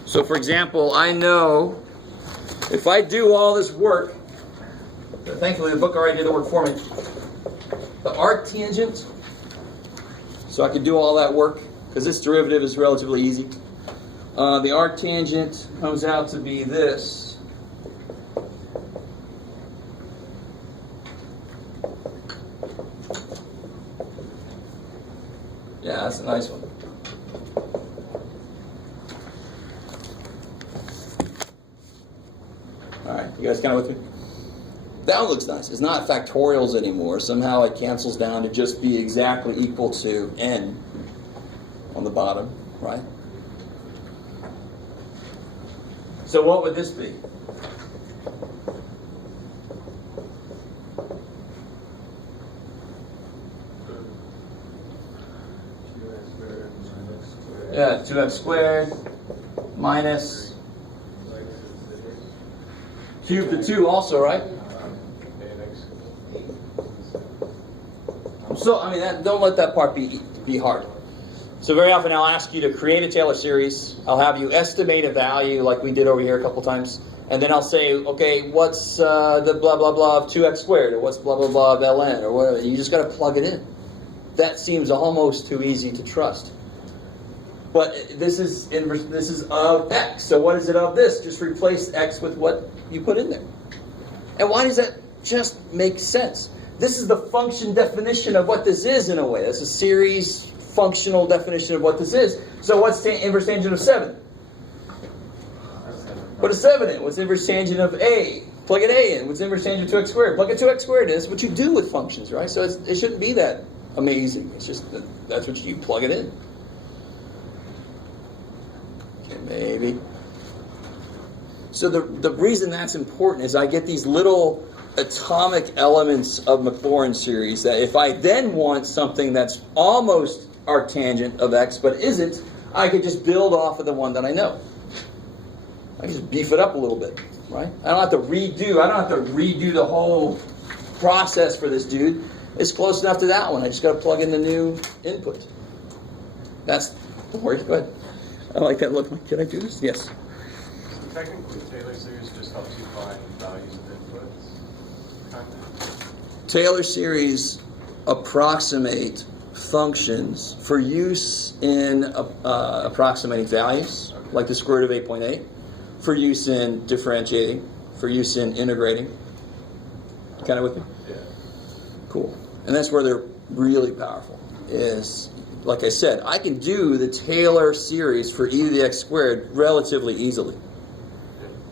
So for example, I know if I do all this work, thankfully the book already did the work for me, the arctangent, so I can do all that work, because this derivative is relatively easy. The arctangent comes out to be this. Yeah, that's a nice one. Alright, you guys kind of with me? That one looks nice. It's not factorials anymore. Somehow it cancels down to just be exactly equal to n on the bottom, right? So what would this be? Yeah, 2x squared minus cube to 2 also, right? So, I mean, don't let that part be hard. So very often I'll ask you to create a Taylor series. I'll have you estimate a value like we did over here a couple times. And then I'll say, okay, what's the blah, blah, blah of 2x squared? Or what's blah, blah, blah of ln? Or whatever. You just got to plug it in. That seems almost too easy to trust. But this is of x. So what is it of this? Just replace x with what you put in there. And why does that just make sense? This is the function definition of what this is in a way. That's a series functional definition of what this is. So what's the inverse tangent of 7? Put a 7 in. What's the inverse tangent of a? Plug an a in. What's the inverse tangent of 2x squared? Plug a 2x squared in. That's what you do with functions, right? So it shouldn't be that amazing. It's just that's what you plug it in. Okay, maybe. So the reason that's important is I get these little atomic elements of Maclaurin series that if I then want something that's almost arctangent of x but isn't, I could just build off of the one that I know. I can just beef it up a little bit, right? I don't have to redo the whole process for this dude. It's close enough to that one. I just got to plug in the new input. Don't worry, go ahead. I like that look. Can I do this? Yes. So technically, Taylor series just helps you find values of inputs. Kind of. Taylor series approximate functions for use in approximating values, like the square root of 8.8, for use in differentiating, for use in integrating. Kind of with me? Yeah. Cool. And that's where they're really powerful. Is, like I said, I can do the Taylor series for e to the x squared relatively easily.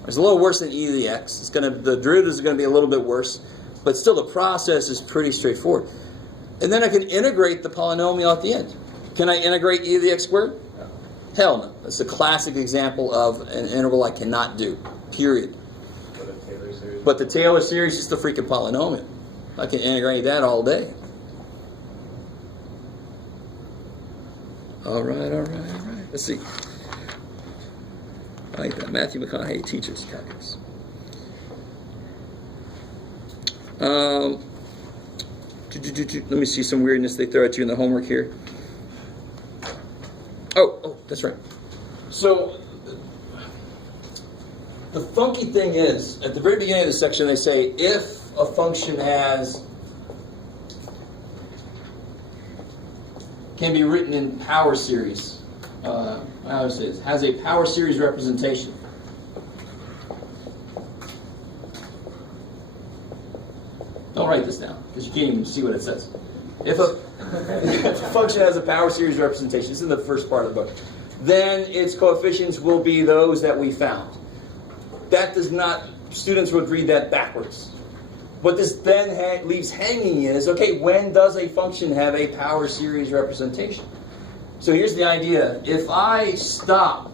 It's a little worse than e to the x. The derivatives are going to be a little bit worse, but still the process is pretty straightforward. And then I can integrate the polynomial at the end. Can I integrate e to the x squared? No. Hell no. That's a classic example of an integral I cannot do. Period. But a Taylor series. But the Taylor series is the freaking polynomial. I can integrate that all day. All right. Let's see. I like that. Matthew McConaughey teaches calculus. Let me see some weirdness they throw at you in the homework here. Oh, that's right. So, the funky thing is, at the very beginning of the section, they say, if a function can be written in power series. How to say this? Has a power series representation. Don't write this down, because you can't even see what it says. If a function has a power series representation, it's in the first part of the book, then its coefficients will be those that we found. That does not, students would read that backwards. What this then leaves hanging is, okay, when does a function have a power series representation? So here's the idea. If I stop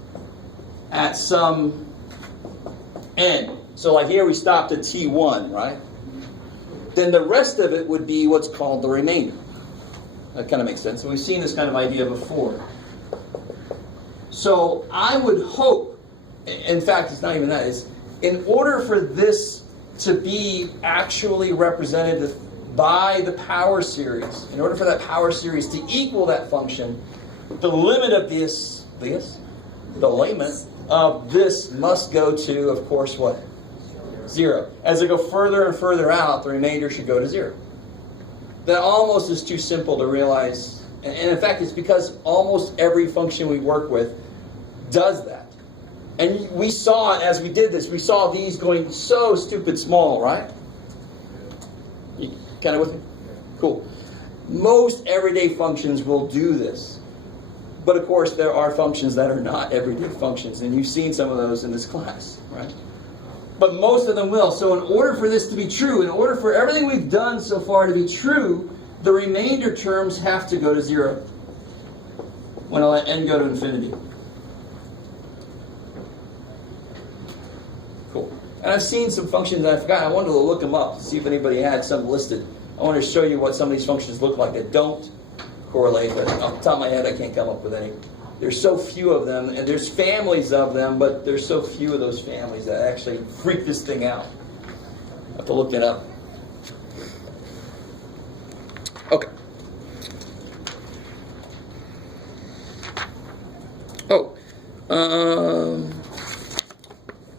at some n, so like here we stopped at t1, right? Then the rest of it would be what's called the remainder. That kind of makes sense. And we've seen this kind of idea before. So I would hope, in fact, it's not even that, is in order for this to be actually represented by the power series, in order for that power series to equal that function, the limit of the limit of this must go to, of course, what? 0. As I go further and further out, the remainder should go to 0. That almost is too simple to realize. And in fact, it's because almost every function we work with does that. And we saw it as we did this. We saw these going so stupid small, right? You kind of with me? Cool. Most everyday functions will do this. But of course, there are functions that are not everyday functions. And you've seen some of those in this class, right? But most of them will. So in order for this to be true, in order for everything we've done so far to be true, the remainder terms have to go to 0 when I let n go to infinity. And I've seen some functions that I forgot. I wanted to look them up to see if anybody had some listed. I want to show you what some of these functions look like that don't correlate, but off the top of my head, I can't come up with any. There's so few of them, and there's families of them, but there's so few of those families that actually freak this thing out. I have to look it up. Okay.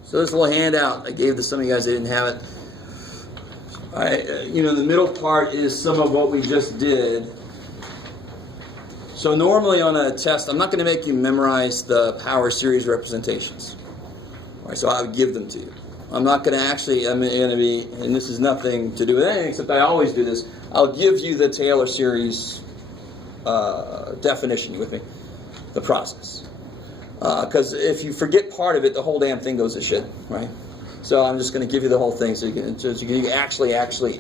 So this little handout I gave to some of you guys that didn't have it. The middle part is some of what we just did. So normally on a test, I'm not going to make you memorize the power series representations. All right, so I would give them to you. I'm not going to actually, I'm going to be, and this has nothing to do with anything, except I always do this. I'll give you the Taylor series definition. You with me? The process. Because if you forget part of it, the whole damn thing goes to shit, right? So I'm just going to give you the whole thing so you can actually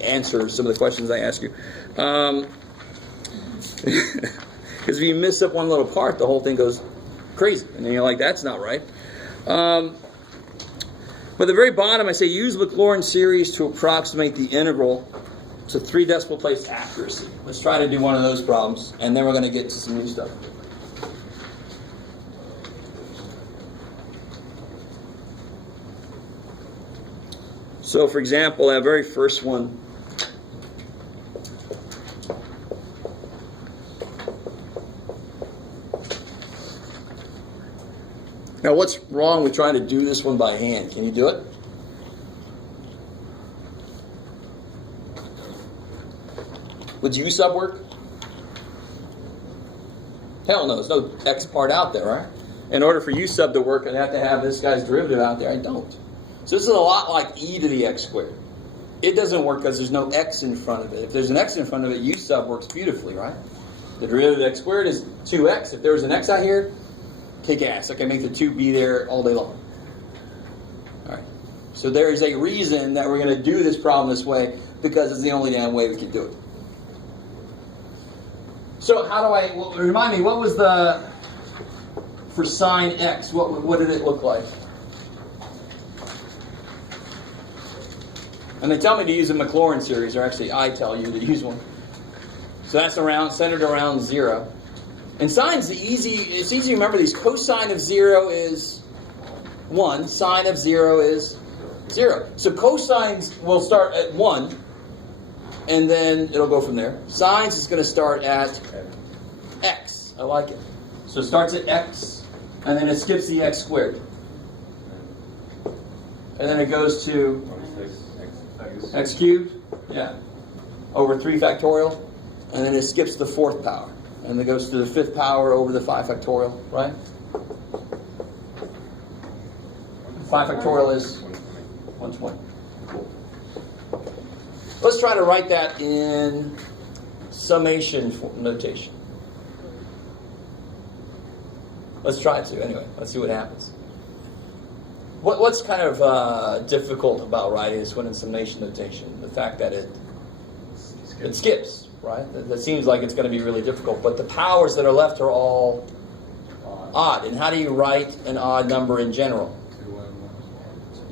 answer some of the questions I ask you. Because if you miss up one little part, the whole thing goes crazy. And then you're like, that's not right. But at the very bottom, I say, use Maclaurin series to approximate the integral to 3 decimal place accuracy. Let's try to do one of those problems, and then we're going to get to some new stuff. So, for example, that very first one, now what's wrong with trying to do this one by hand? Can you do it? Would U sub work? Hell no, there's no X part out there, right? In order for U sub to work, I'd have to have this guy's derivative out there. I don't. So this is a lot like e to the x squared. It doesn't work because there's no x in front of it. If there's an x in front of it, U sub works beautifully, right? The derivative of x squared is 2x. If there was an x out here, kick ass. I can make the 2 be there all day long. All right. So there is a reason that we're going to do this problem this way, because it's the only damn way we can do it. So how do I, remind me, what was the, for sine x, what did it look like? And they tell me to use a Maclaurin series, or actually I tell you to use one. So that's centered around 0. And sine's it's easy to remember these. Cosine of 0 is 1, sine of 0 is 0. So cosines will start at 1, and then it'll go from there. Sines is going to start at x. I like it. So it starts at x, and then it skips the x squared. And then it goes to x cubed, yeah, over 3 factorial, and then it skips the 4th power, and it goes to the 5th power over the 5 factorial, right? 5 factorial is 120. Cool. Let's try to write that in summation notation. Let's try to, anyway. Let's see what happens. What's kind of difficult about writing this one in summation notation? The fact that it skips, right? That seems like it's going to be really difficult. But the powers that are left are all odd. And how do you write an odd number in general?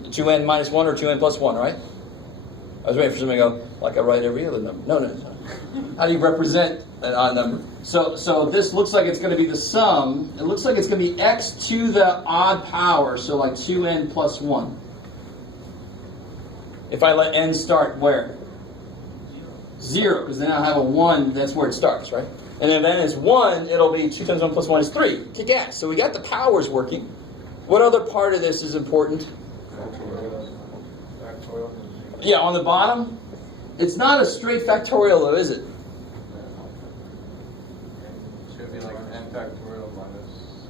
2n minus 1 or 2n plus 1, right? I was waiting for somebody to go, like I write every other number. No. How do you represent an odd number? So this looks like it's going to be the sum. It looks like it's going to be x to the odd power, so like 2n plus 1. If I let n start where? 0, because then I'll have a 1, that's where it starts, right? And if n is 1, it'll be 2 times 1 plus 1 is 3. Kick ass. So we got the powers working. What other part of this is important? Yeah, on the bottom. It's not a straight factorial, though, is it? Should be like n factorial minus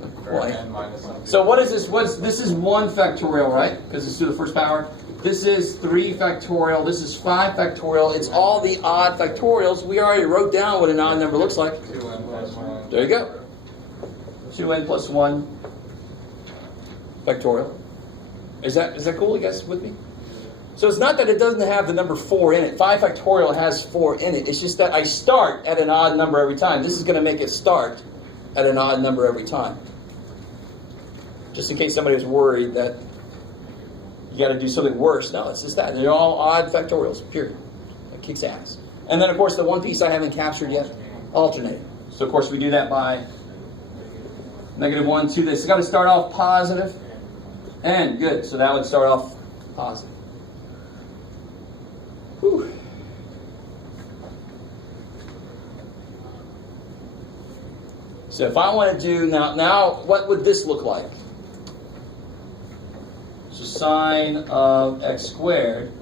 something. Or n minus something. So what is this? This is 1 factorial, right? Because it's to the 1st power. This is 3 factorial. This is 5 factorial. It's all the odd factorials. We already wrote down what an odd number looks like. 2n plus 1. There you go. 2n plus 1 factorial. Is that cool, you guys, with me? So it's not that it doesn't have the number 4 in it. 5 factorial has 4 in it. It's just that I start at an odd number every time. This is going to make it start at an odd number every time. Just in case somebody was worried that you got to do something worse. No, it's just that. They're all odd factorials, period. It kicks ass. And then, of course, the one piece I haven't captured yet, alternating. So, of course, we do that by -1, 2. This has got to start off positive. And good. So that would start off positive. Whew. So if I want to do now, what would this look like? So sine of x squared.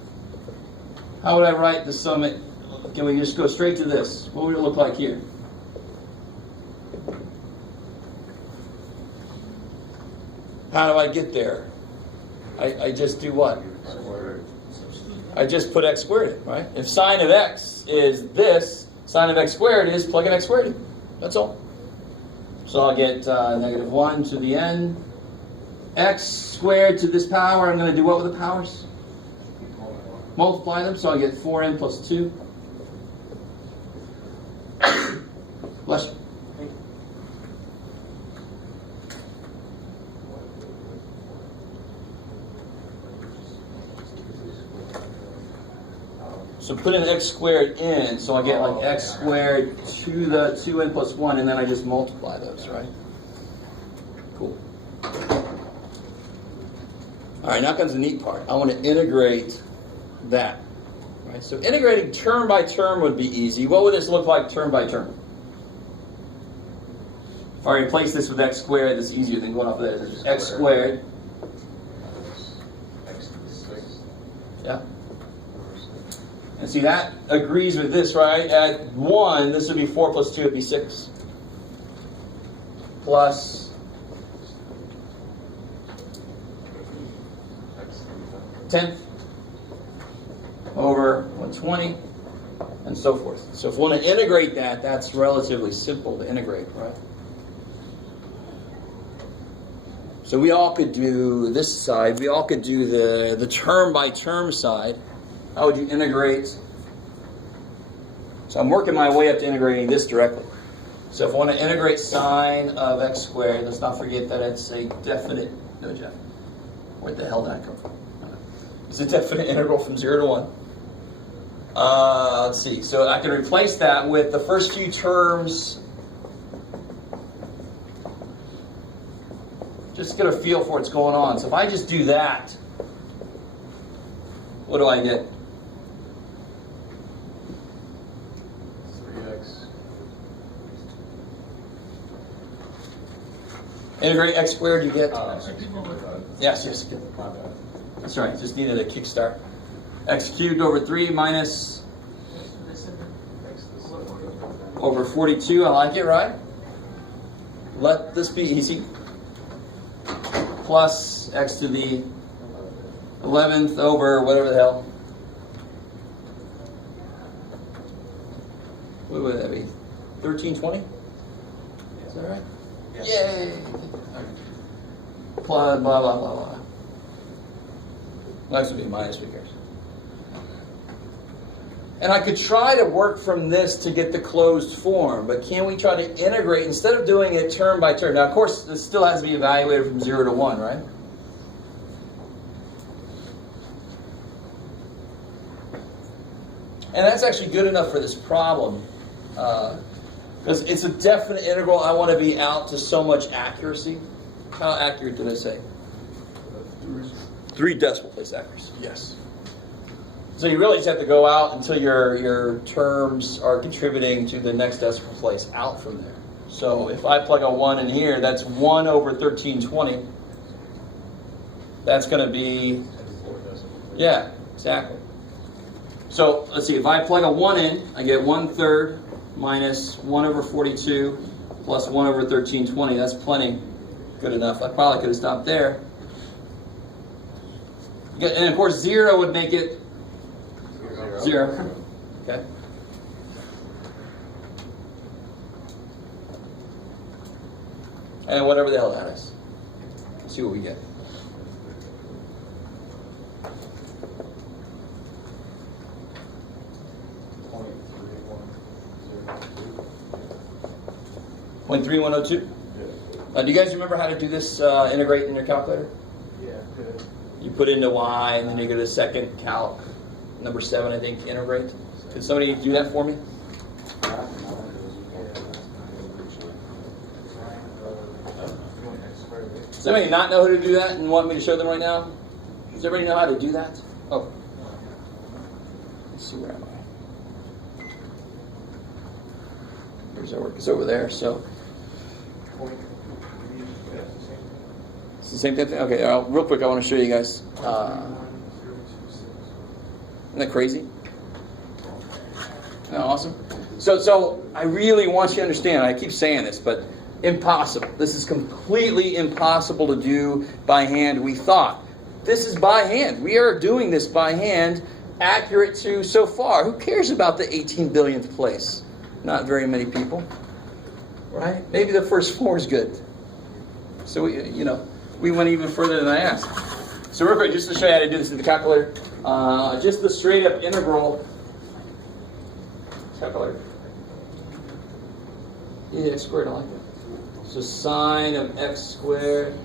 How would I write the sum? Can we just go straight to this? What would it look like here? How do I get there? I just do what? I just put x squared in, right? If sine of x is this, sine of x squared is plug in x squared in. That's all. So I'll get -1 to the n. X squared to this power, I'm going to do what with the powers? Multiply them, so I get 4n plus 2. Bless you. So put in x squared in, so I get like x squared to the 2n plus 1, and then I just multiply those, right? Cool. All right, now comes the neat part. I want to integrate that. Right? So integrating term by term would be easy. What would this look like term by term? If I replace this with x squared, that's easier than going off of that. It's x squared. X to the 6. Yeah. And see, that agrees with this, right? At 1, this would be 4 plus 2 would be 6. Plus X to the 10th over 120, and so forth. So if we want to integrate that, that's relatively simple to integrate, right? So we all could do this side. We all could do the term by term side. How would you integrate? So I'm working my way up to integrating this directly. So if I want to integrate sine of x squared, let's not forget that it's a definite, no Jeff, where the hell did I come from? It's a definite integral from 0 to 1. Let's see, so I can replace that with the first few terms. Just get a feel for what's going on. So if I just do that, what do I get? 3x. Integrate x squared, you get? X Yes, good. That's right, just needed a kickstart. X cubed over 3 minus over 42, I like it, right? Let this be easy. Plus x to the 11th over whatever the hell. What would that be? 1320? Is that right? Yay! Plus blah, blah, blah, blah. Next would be minus, who cares? And I could try to work from this to get the closed form, but can we try to integrate, instead of doing it term by term? Now, of course, this still has to be evaluated from 0 to 1, right? And that's actually good enough for this problem, because it's a definite integral. I want to be out to so much accuracy. How accurate did I say? 3 decimal place accuracy, yes. So you really just have to go out until your terms are contributing to the next decimal place out from there. So if I plug a 1 in here, that's 1 over 1320. That's going to be, yeah, exactly. So let's see, if I plug a 1 in, I get 1/3 minus 1 over 42 plus 1 over 1320. That's plenty good enough. I probably could have stopped there. And of course, 0 would make it 0. Okay. And whatever the hell that is. Let's see what we get. .3102. Do you guys remember how to do this integrate in your calculator? Yeah, good. You put into y, and then you go to the second calc, number 7, I think, integrate. Can somebody do that for me? Does anybody not know how to do that and want me to show them right now? Does everybody know how to do that? Oh. Let's see, where am I? Here's our work. It's over there, so. It's the same thing? Okay, real quick, I want to show you guys. Isn't that crazy? Isn't that awesome? So I really want you to understand, I keep saying this, but impossible. This is completely impossible to do by hand, we thought. This is by hand. We are doing this by hand, accurate to so far. Who cares about the 18 billionth place? Not very many people. Right? Maybe the first 4 is good. So, we went even further than I asked. So real quick, just to show you how to do this in the calculator, just the straight up integral calculator. Yeah, x squared, I like that. So sine of x squared.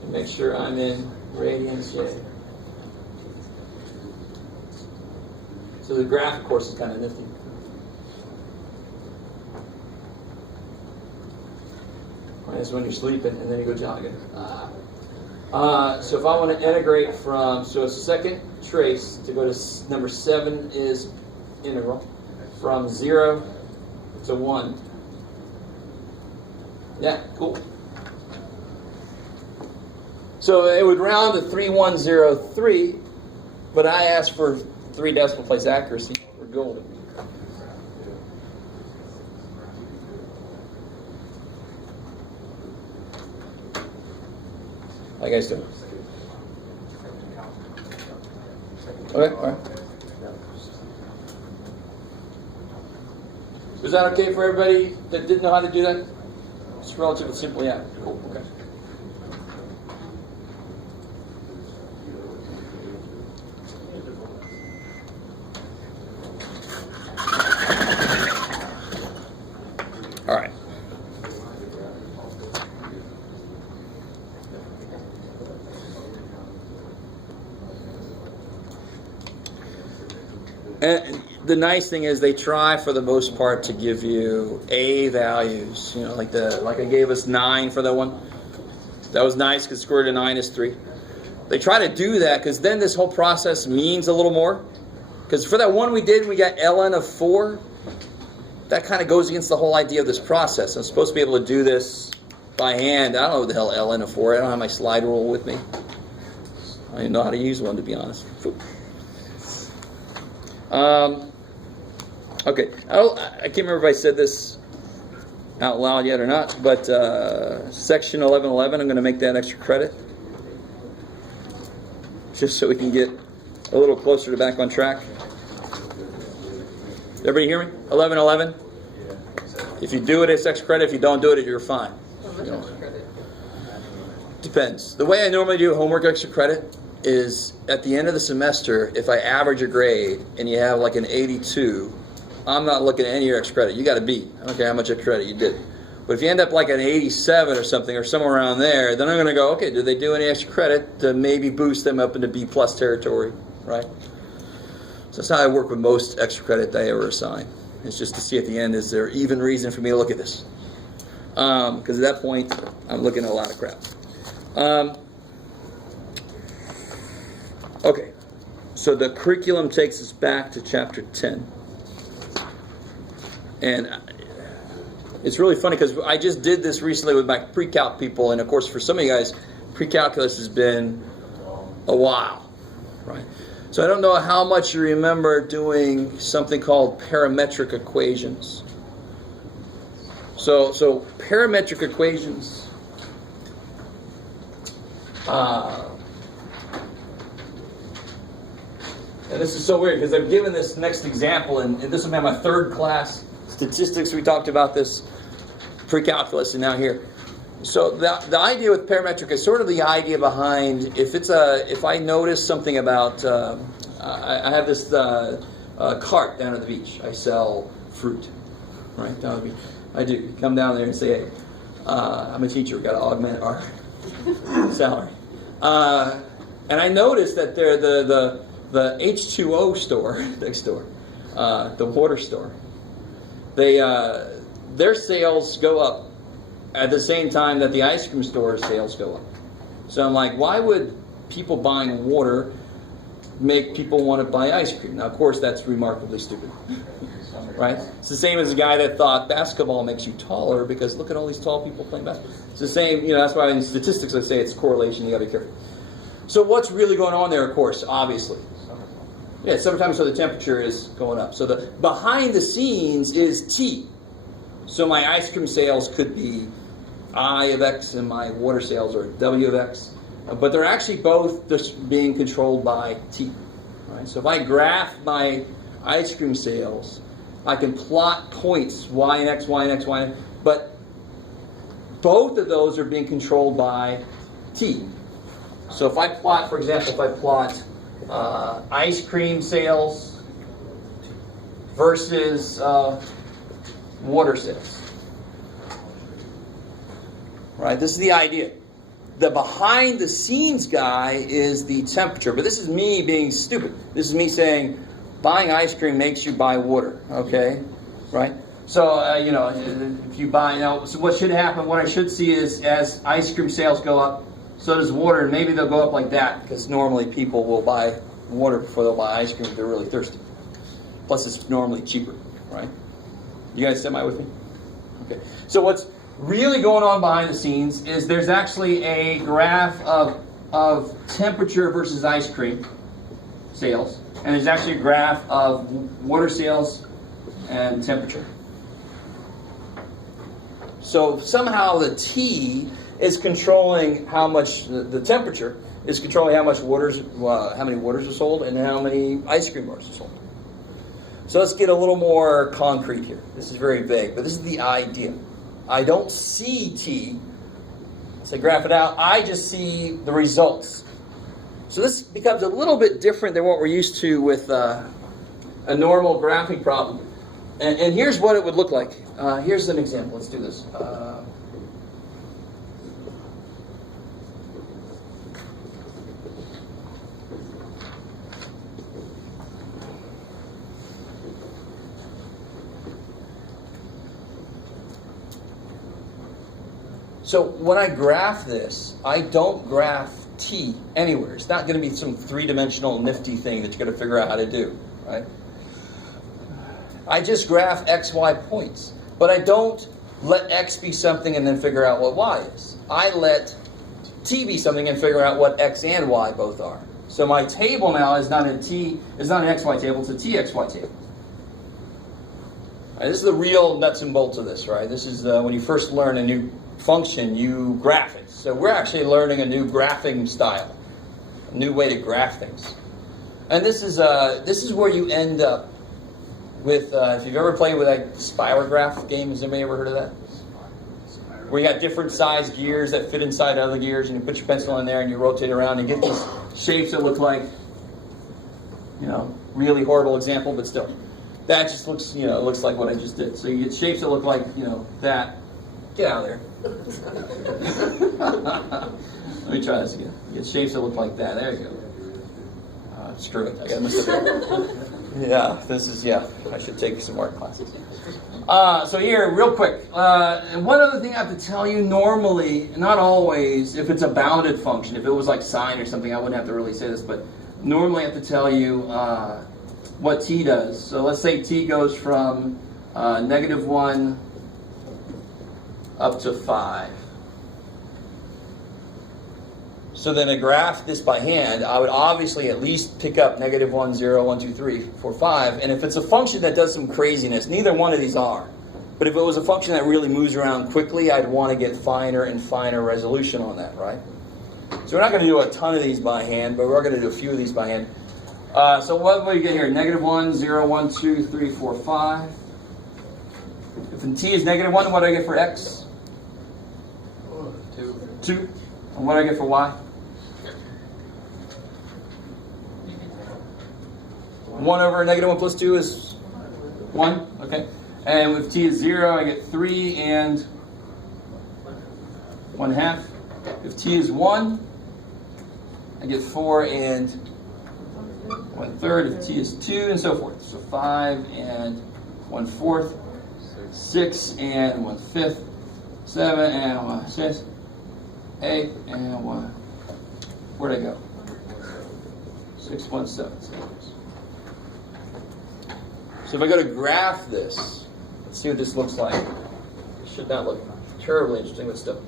And make sure I'm in radians, yeah. So the graph, of course, is kind of nifty. That's when you're sleeping, and then you go jogging. So if I want to integrate from, so a second trace to go to number 7 is integral from 0 to 1. Yeah, cool. So it would round to 3103, but I asked for 3 decimal place accuracy. We're golden. How you guys doing? Okay, all right. Is that okay for everybody that didn't know how to do that? It's relatively simple, yeah. Cool, okay. All right. And the nice thing is they try for the most part to give you A values. Like I gave us 9 for that one. That was nice because square root of 9 is 3. They try to do that because then this whole process means a little more. Because for that one we did, we got ln of 4. That kind of goes against the whole idea of this process. I'm supposed to be able to do this by hand. I don't know what the hell ln of 4. I don't have my slide rule with me. I don't even know how to use one, to be honest. Okay, I can't remember if I said this out loud yet or not, but section 1111, I'm going to make that extra credit, just so we can get a little closer to back on track. Everybody hear me? 1111? If you do it, it's extra credit. If you don't do it, you're fine. Depends. The way I normally do homework extra credit is at the end of the semester, if I average a grade and you have like an 82, I'm not looking at any of your extra credit. You got a B. I don't care how much extra credit you did. But if you end up like an 87 or something, or somewhere around there, then I'm going to go, okay, did they do any extra credit to maybe boost them up into B plus territory, right? So that's how I work with most extra credit that I ever assign. It's just to see at the end, is there even reason for me to look at this? Because at that point, I'm looking at a lot of crap. Okay, so the curriculum takes us back to chapter 10. And it's really funny because I just did this recently with my pre-calc people, and of course for some of you guys, pre-calculus has been a while, right? So I don't know how much you remember doing something called parametric equations. So parametric equations, and this is so weird because I've given this next example, and this will be my third class. Statistics, we talked about this, pre-calculus, and now here. So the idea with parametric is sort of the idea behind, if I notice something about, I have this cart down at the beach. I sell fruit, right, down at the beach. I do. You come down there and say, hey, I'm a teacher. We've got to augment our salary. And I noticed that the H2O store, next door, the water store, their sales go up at the same time that the ice cream store's sales go up. So I'm like, why would people buying water make people want to buy ice cream? Now, of course, that's remarkably stupid. Right? It's the same as the guy that thought basketball makes you taller because look at all these tall people playing basketball. It's the same, that's why in statistics I say it's correlation, you got to be careful. So what's really going on there, of course, obviously? Yeah, summertime, so the temperature is going up. So the behind the scenes is T. So my ice cream sales could be I of X and my water sales are W of X. But they're actually both just being controlled by T. Right? So if I graph my ice cream sales, I can plot points, Y and X, Y and X, Y and X. But both of those are being controlled by T. So if I plot, for example, ice cream sales versus water sales. Right, this is the idea. The behind the scenes guy is the temperature, but this is me being stupid. This is me saying buying ice cream makes you buy water, okay? Right? So, if you buy, so what should happen, what I should see is as ice cream sales go up, so does water, and maybe they'll go up like that, because normally people will buy water before they'll buy ice cream if they're really thirsty. Plus, it's normally cheaper, right? You guys semi with me? Okay. So what's really going on behind the scenes is there's actually a graph of temperature versus ice cream sales, and there's actually a graph of water sales and temperature. So somehow the T is controlling how much the temperature is controlling how many waters are sold and how many ice cream bars are sold. So let's get a little more concrete here. This is very vague, but this is the idea. I don't see T as I graph it out. I just see the results. So this becomes a little bit different than what we're used to with a normal graphing problem. And here's what it would look like. Here's an example. Let's do this. So when I graph this, I don't graph T anywhere. It's not going to be some three-dimensional nifty thing that you're going to figure out how to do, right? I just graph X, Y points. But I don't let X be something and then figure out what Y is. I let T be something and figure out what X and Y both are. So my table now is not an XY table, it's a TXY table. Right, this is the real nuts and bolts of this, right? This is when you first learn a new function, you graph it. So we're actually learning a new graphing style, a new way to graph things. And this is where you end up with, if you've ever played with a spirograph game, has anybody ever heard of that? Where you got different size gears that fit inside other gears, and you put your pencil in there and you rotate around and you get these shapes that look like, really horrible example, but still. That just looks, looks like what I just did. So you get shapes that look like, that. Get out of there. Let me try this again. You get shapes that look like that. There you go. Screw it. I got messed up. I should take some art classes. So here, real quick. And one other thing I have to tell you, normally, not always, if it's a bounded function, if it was like sine or something, I wouldn't have to really say this, but normally I have to tell you what t does. So let's say t goes from -1 up to 5. So then to graph this by hand, I would obviously at least pick up -1, 0, 1, 2, 3, 4, 5. And if it's a function that does some craziness, neither one of these are. But if it was a function that really moves around quickly, I'd want to get finer and finer resolution on that, right? So we're not going to do a ton of these by hand, but we're going to do a few of these by hand. So what do you get here? -1, 0, 1, 2, 3, 4, 5. If the t is -1, what do I get for x? 2. And what do I get for y? 1 over -1 plus 2 is 1. Okay. And with t is 0, I get 3 and 1/2. If t is 1, I get 4 and 1/3. If t is 2, and so forth. So 5 and 1/4, 6 and 1/5, 7 and 1/6, 8 and 1. Where'd I go? 617. So if I go to graph this, let's see what this looks like. It should not look terribly interesting, but still.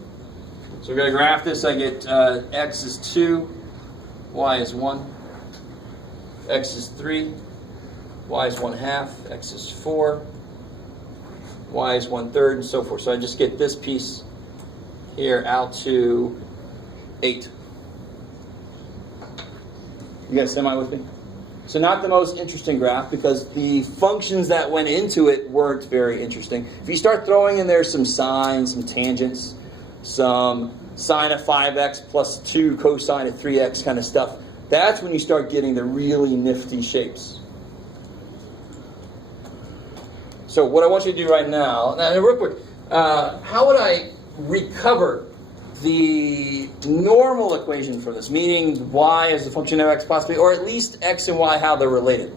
So we're going to graph this. I get x is 2, y is 1, x is 3, y is 1/2, x is 4, y is 1/3, and so forth. So I just get this piece here out to 8. You guys semi with me? So not the most interesting graph because the functions that went into it weren't very interesting. If you start throwing in there some sines, some tangents, some sine of 5x plus 2 cosine of 3x kind of stuff, that's when you start getting the really nifty shapes. So what I want you to do right now real quick, how would I recover the normal equation for this, meaning y as a function of x possibly, or at least x and y, how they're related?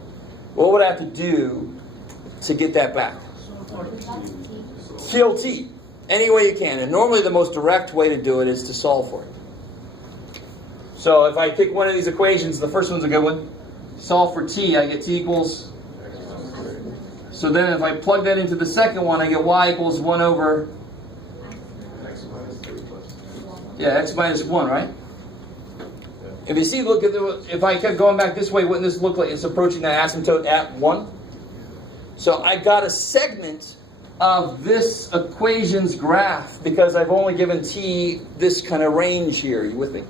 What would I have to do to get that back? Kill t. Any way you can. And normally the most direct way to do it is to solve for it. So if I pick one of these equations, the first one's a good one. Solve for t, I get t equals. So then if I plug that into the second one, I get y equals 1 over. Yeah, x minus 1, right? If you see, look at if I kept going back this way, wouldn't this look like it's approaching that asymptote at 1? So I got a segment of this equation's graph because I've only given t this kind of range here. Are you with me?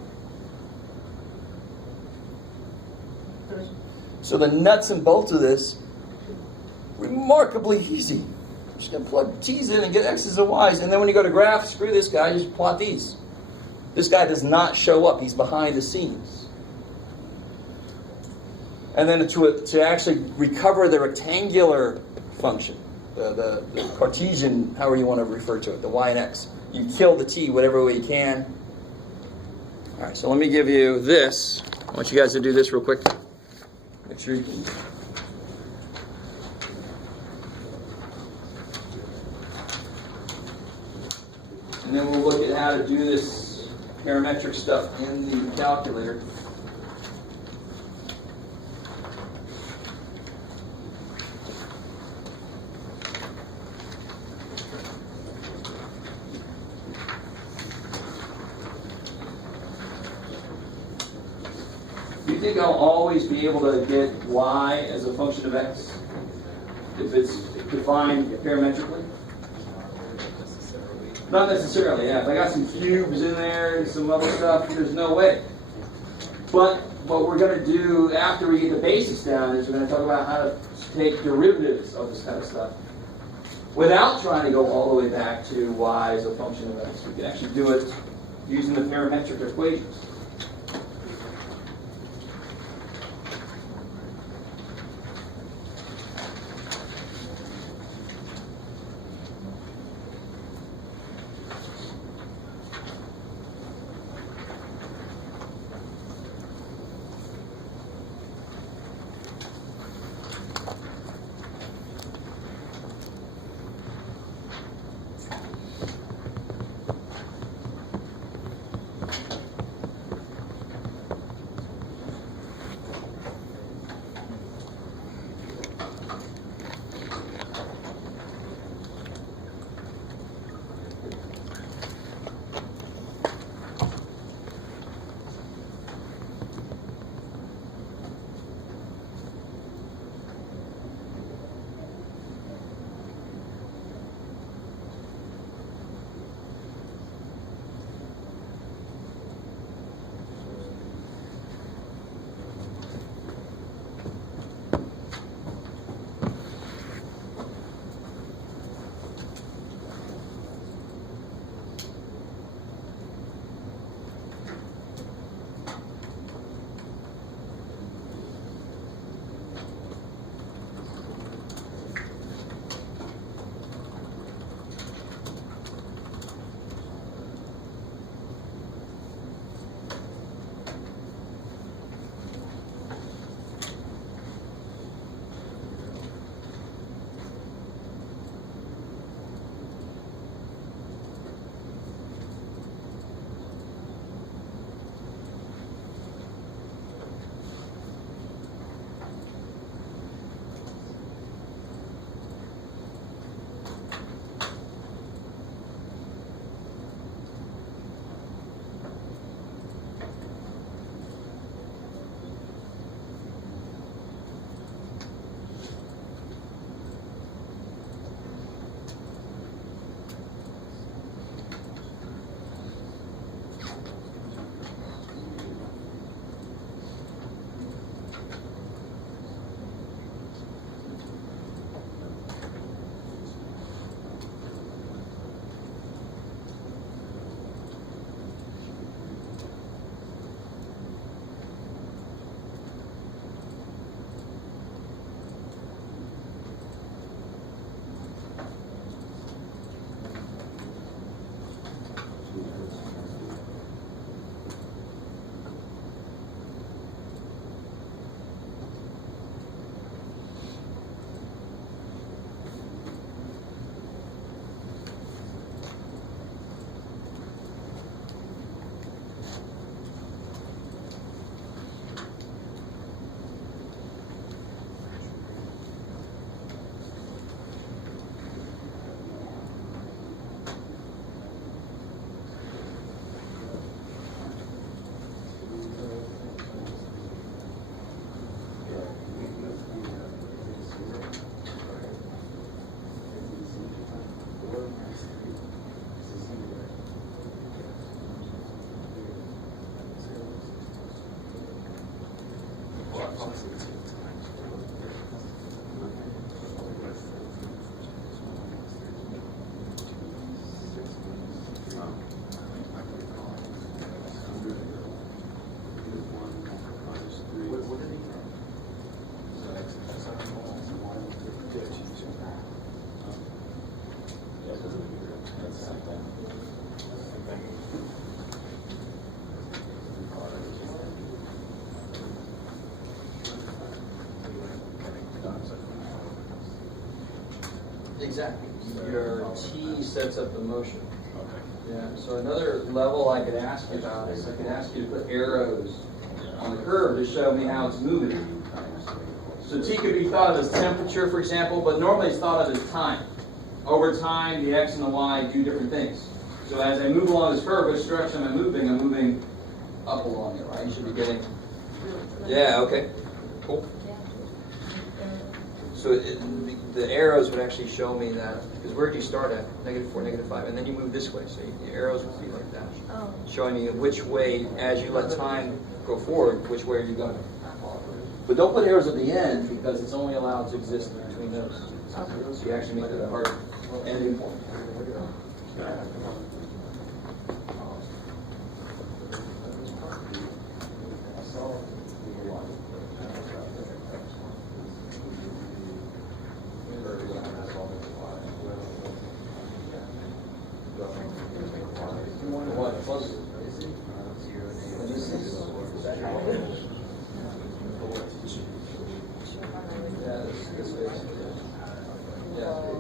So the nuts and bolts of this, remarkably easy. I'm just going to plug t's in and get x's and y's. And then when you go to graph, screw this guy, just plot these. This guy does not show up. He's behind the scenes. And then to actually recover the rectangular function, the Cartesian, however you want to refer to it, the y and x, you kill the t whatever way you can. All right, so let me give you this. I want you guys to do this real quick. Make sure you can. And then we'll look at how to do this parametric stuff in the calculator. Do you think I'll always be able to get y as a function of x if it's defined parametrically? Not necessarily, yeah. If I got some cubes in there and some other stuff, there's no way. But what we're going to do after we get the basics down is we're going to talk about how to take derivatives of this kind of stuff without trying to go all the way back to y as a function of x. We can actually do it using the parametric equations. Exactly. Your T sets up the motion. Yeah. So another level I could ask you about is I could ask you to put arrows on the curve to show me how it's moving. So T could be thought of as temperature, for example, but normally it's thought of as time. Over time, the X and the Y do different things. So as I move along this curve, which direction am I moving? I'm moving up along it, right? You should be getting... Yeah, okay. Cool. So the arrows would actually show me that, because where did you start at? -4, -5, and then you move this way. So the arrows would be like that, showing you which way, as you let time go forward, which way are you going. But don't put arrows at the end, because it's only allowed to exist between those. So you actually make it a hard ending point.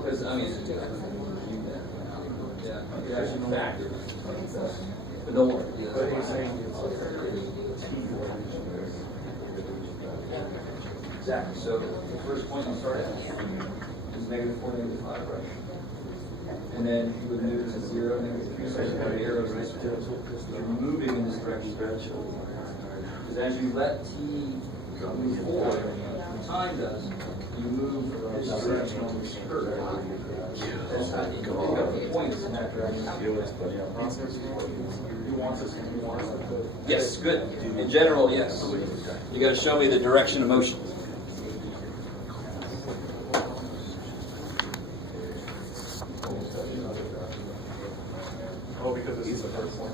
Because I mean, but don't worry. Exactly. So the first point you start at is -4, -5, right? And then you would move to 0, -3. So you have arrows right there. You're moving in this direction. Because as you let T move forward, time does, you move this direction on this curve. That's how you pick up the points in that direction. Yes, good. In general, yes. You got to show me the direction of motion. Oh, because this is the first one.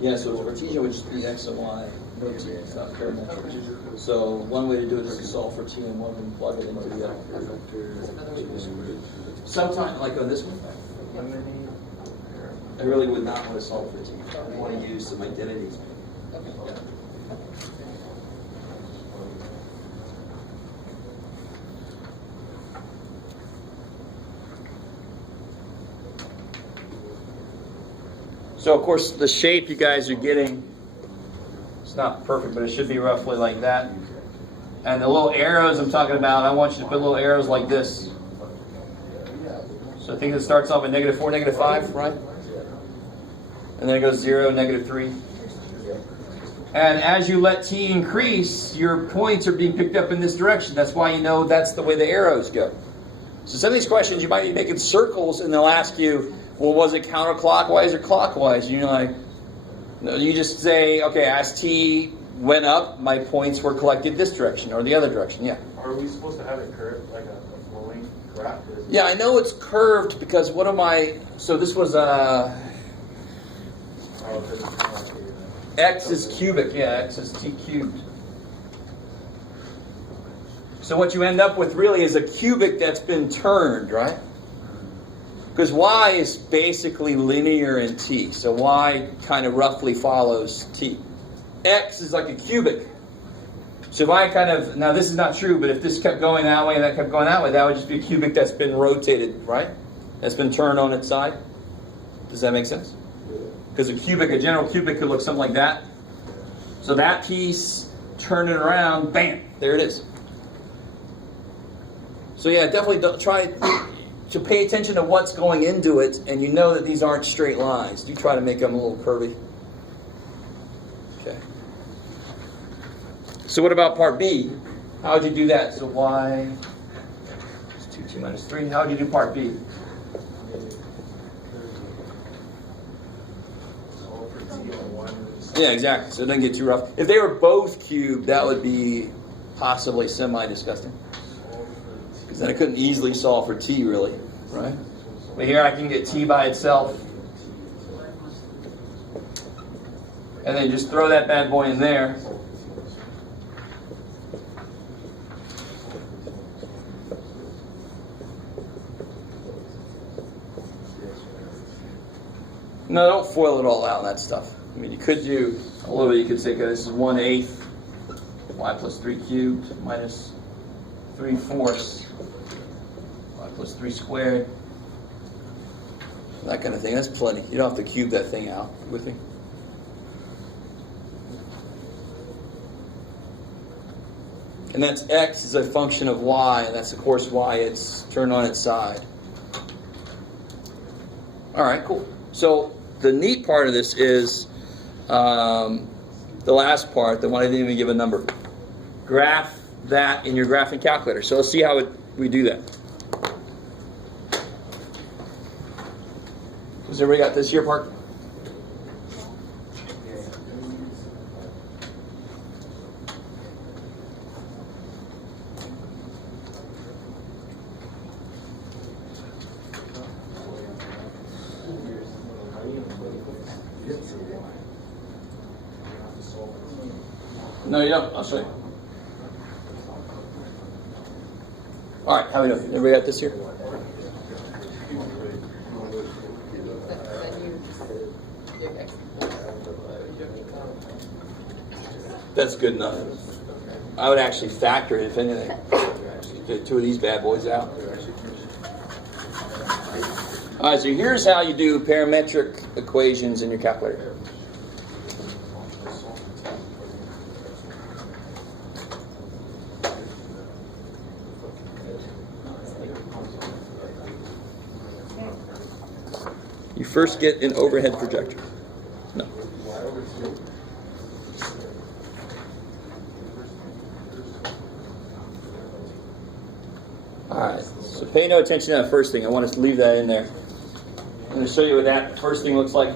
Yeah, so Cartesian would just be X and Y, no T, it's not parametric. So one way to do it is to solve for T and one and plug it into the other. Sometimes, like on this one, I really would not want to solve for T. I want to use some identities. So of course the shape you guys are getting, it's not perfect, but it should be roughly like that. And the little arrows I'm talking about, I want you to put little arrows like this. So I think it starts off at -4, -5, right? And then it goes 0, -3. And as you let T increase, your points are being picked up in this direction. That's why you know that's the way the arrows go. So some of these questions you might be making circles and they'll ask you, well, was it counterclockwise or clockwise? You're like, no, you just say, okay, as T went up, my points were collected this direction or the other direction. Yeah. Are we supposed to have it curved like a flowing graph? Yeah, I know it's curved because what am I? So this was X is cubic. Yeah, X is T cubed. So what you end up with really is a cubic that's been turned, right? Because Y is basically linear in T. So Y kind of roughly follows T. X is like a cubic. So if I kind of, now this is not true, but if this kept going that way and that kept going that way, that would just be a cubic that's been rotated, right? That's been turned on its side. Does that make sense? Because a cubic, a general cubic could look something like that. So that piece, turn it around, bam, there it is. So yeah, definitely don't try to pay attention to what's going into it, and you know that these aren't straight lines. Do try to make them a little curvy. Okay. So what about part B? How would you do that? So Y is 2 minus 3. How would you do part B? Yeah, exactly. So it doesn't get too rough. If they were both cubed, that would be possibly semi-disgusting. Because then I couldn't easily solve for T, really, right? But here I can get T by itself. And then just throw that bad boy in there. No, don't foil it all out and that stuff. mean, you could do a little bit. You could say, okay, this is 1/8 y plus 3 cubed minus 3/4 y plus 3 squared. That kind of thing. That's plenty. You don't have to cube that thing out. With me? And that's x is a function of y, and that's of course why it's turned on its side. All right, cool. So the neat part of this is the last part, the one I didn't even give a number. Graph that in your graphing calculator. So let's see how we do that. Has everybody got this here, Park? No, you don't. I'll show you. All right, how we doing? Everybody got this here? That's good enough. I would actually factor it, if anything. Get two of these bad boys out. All right, so here's how you do parametric equations in your calculator. You first get an overhead projector. No. All right, so pay no attention to that first thing. I want us to leave that in there. I'm going to show you what that first thing looks like.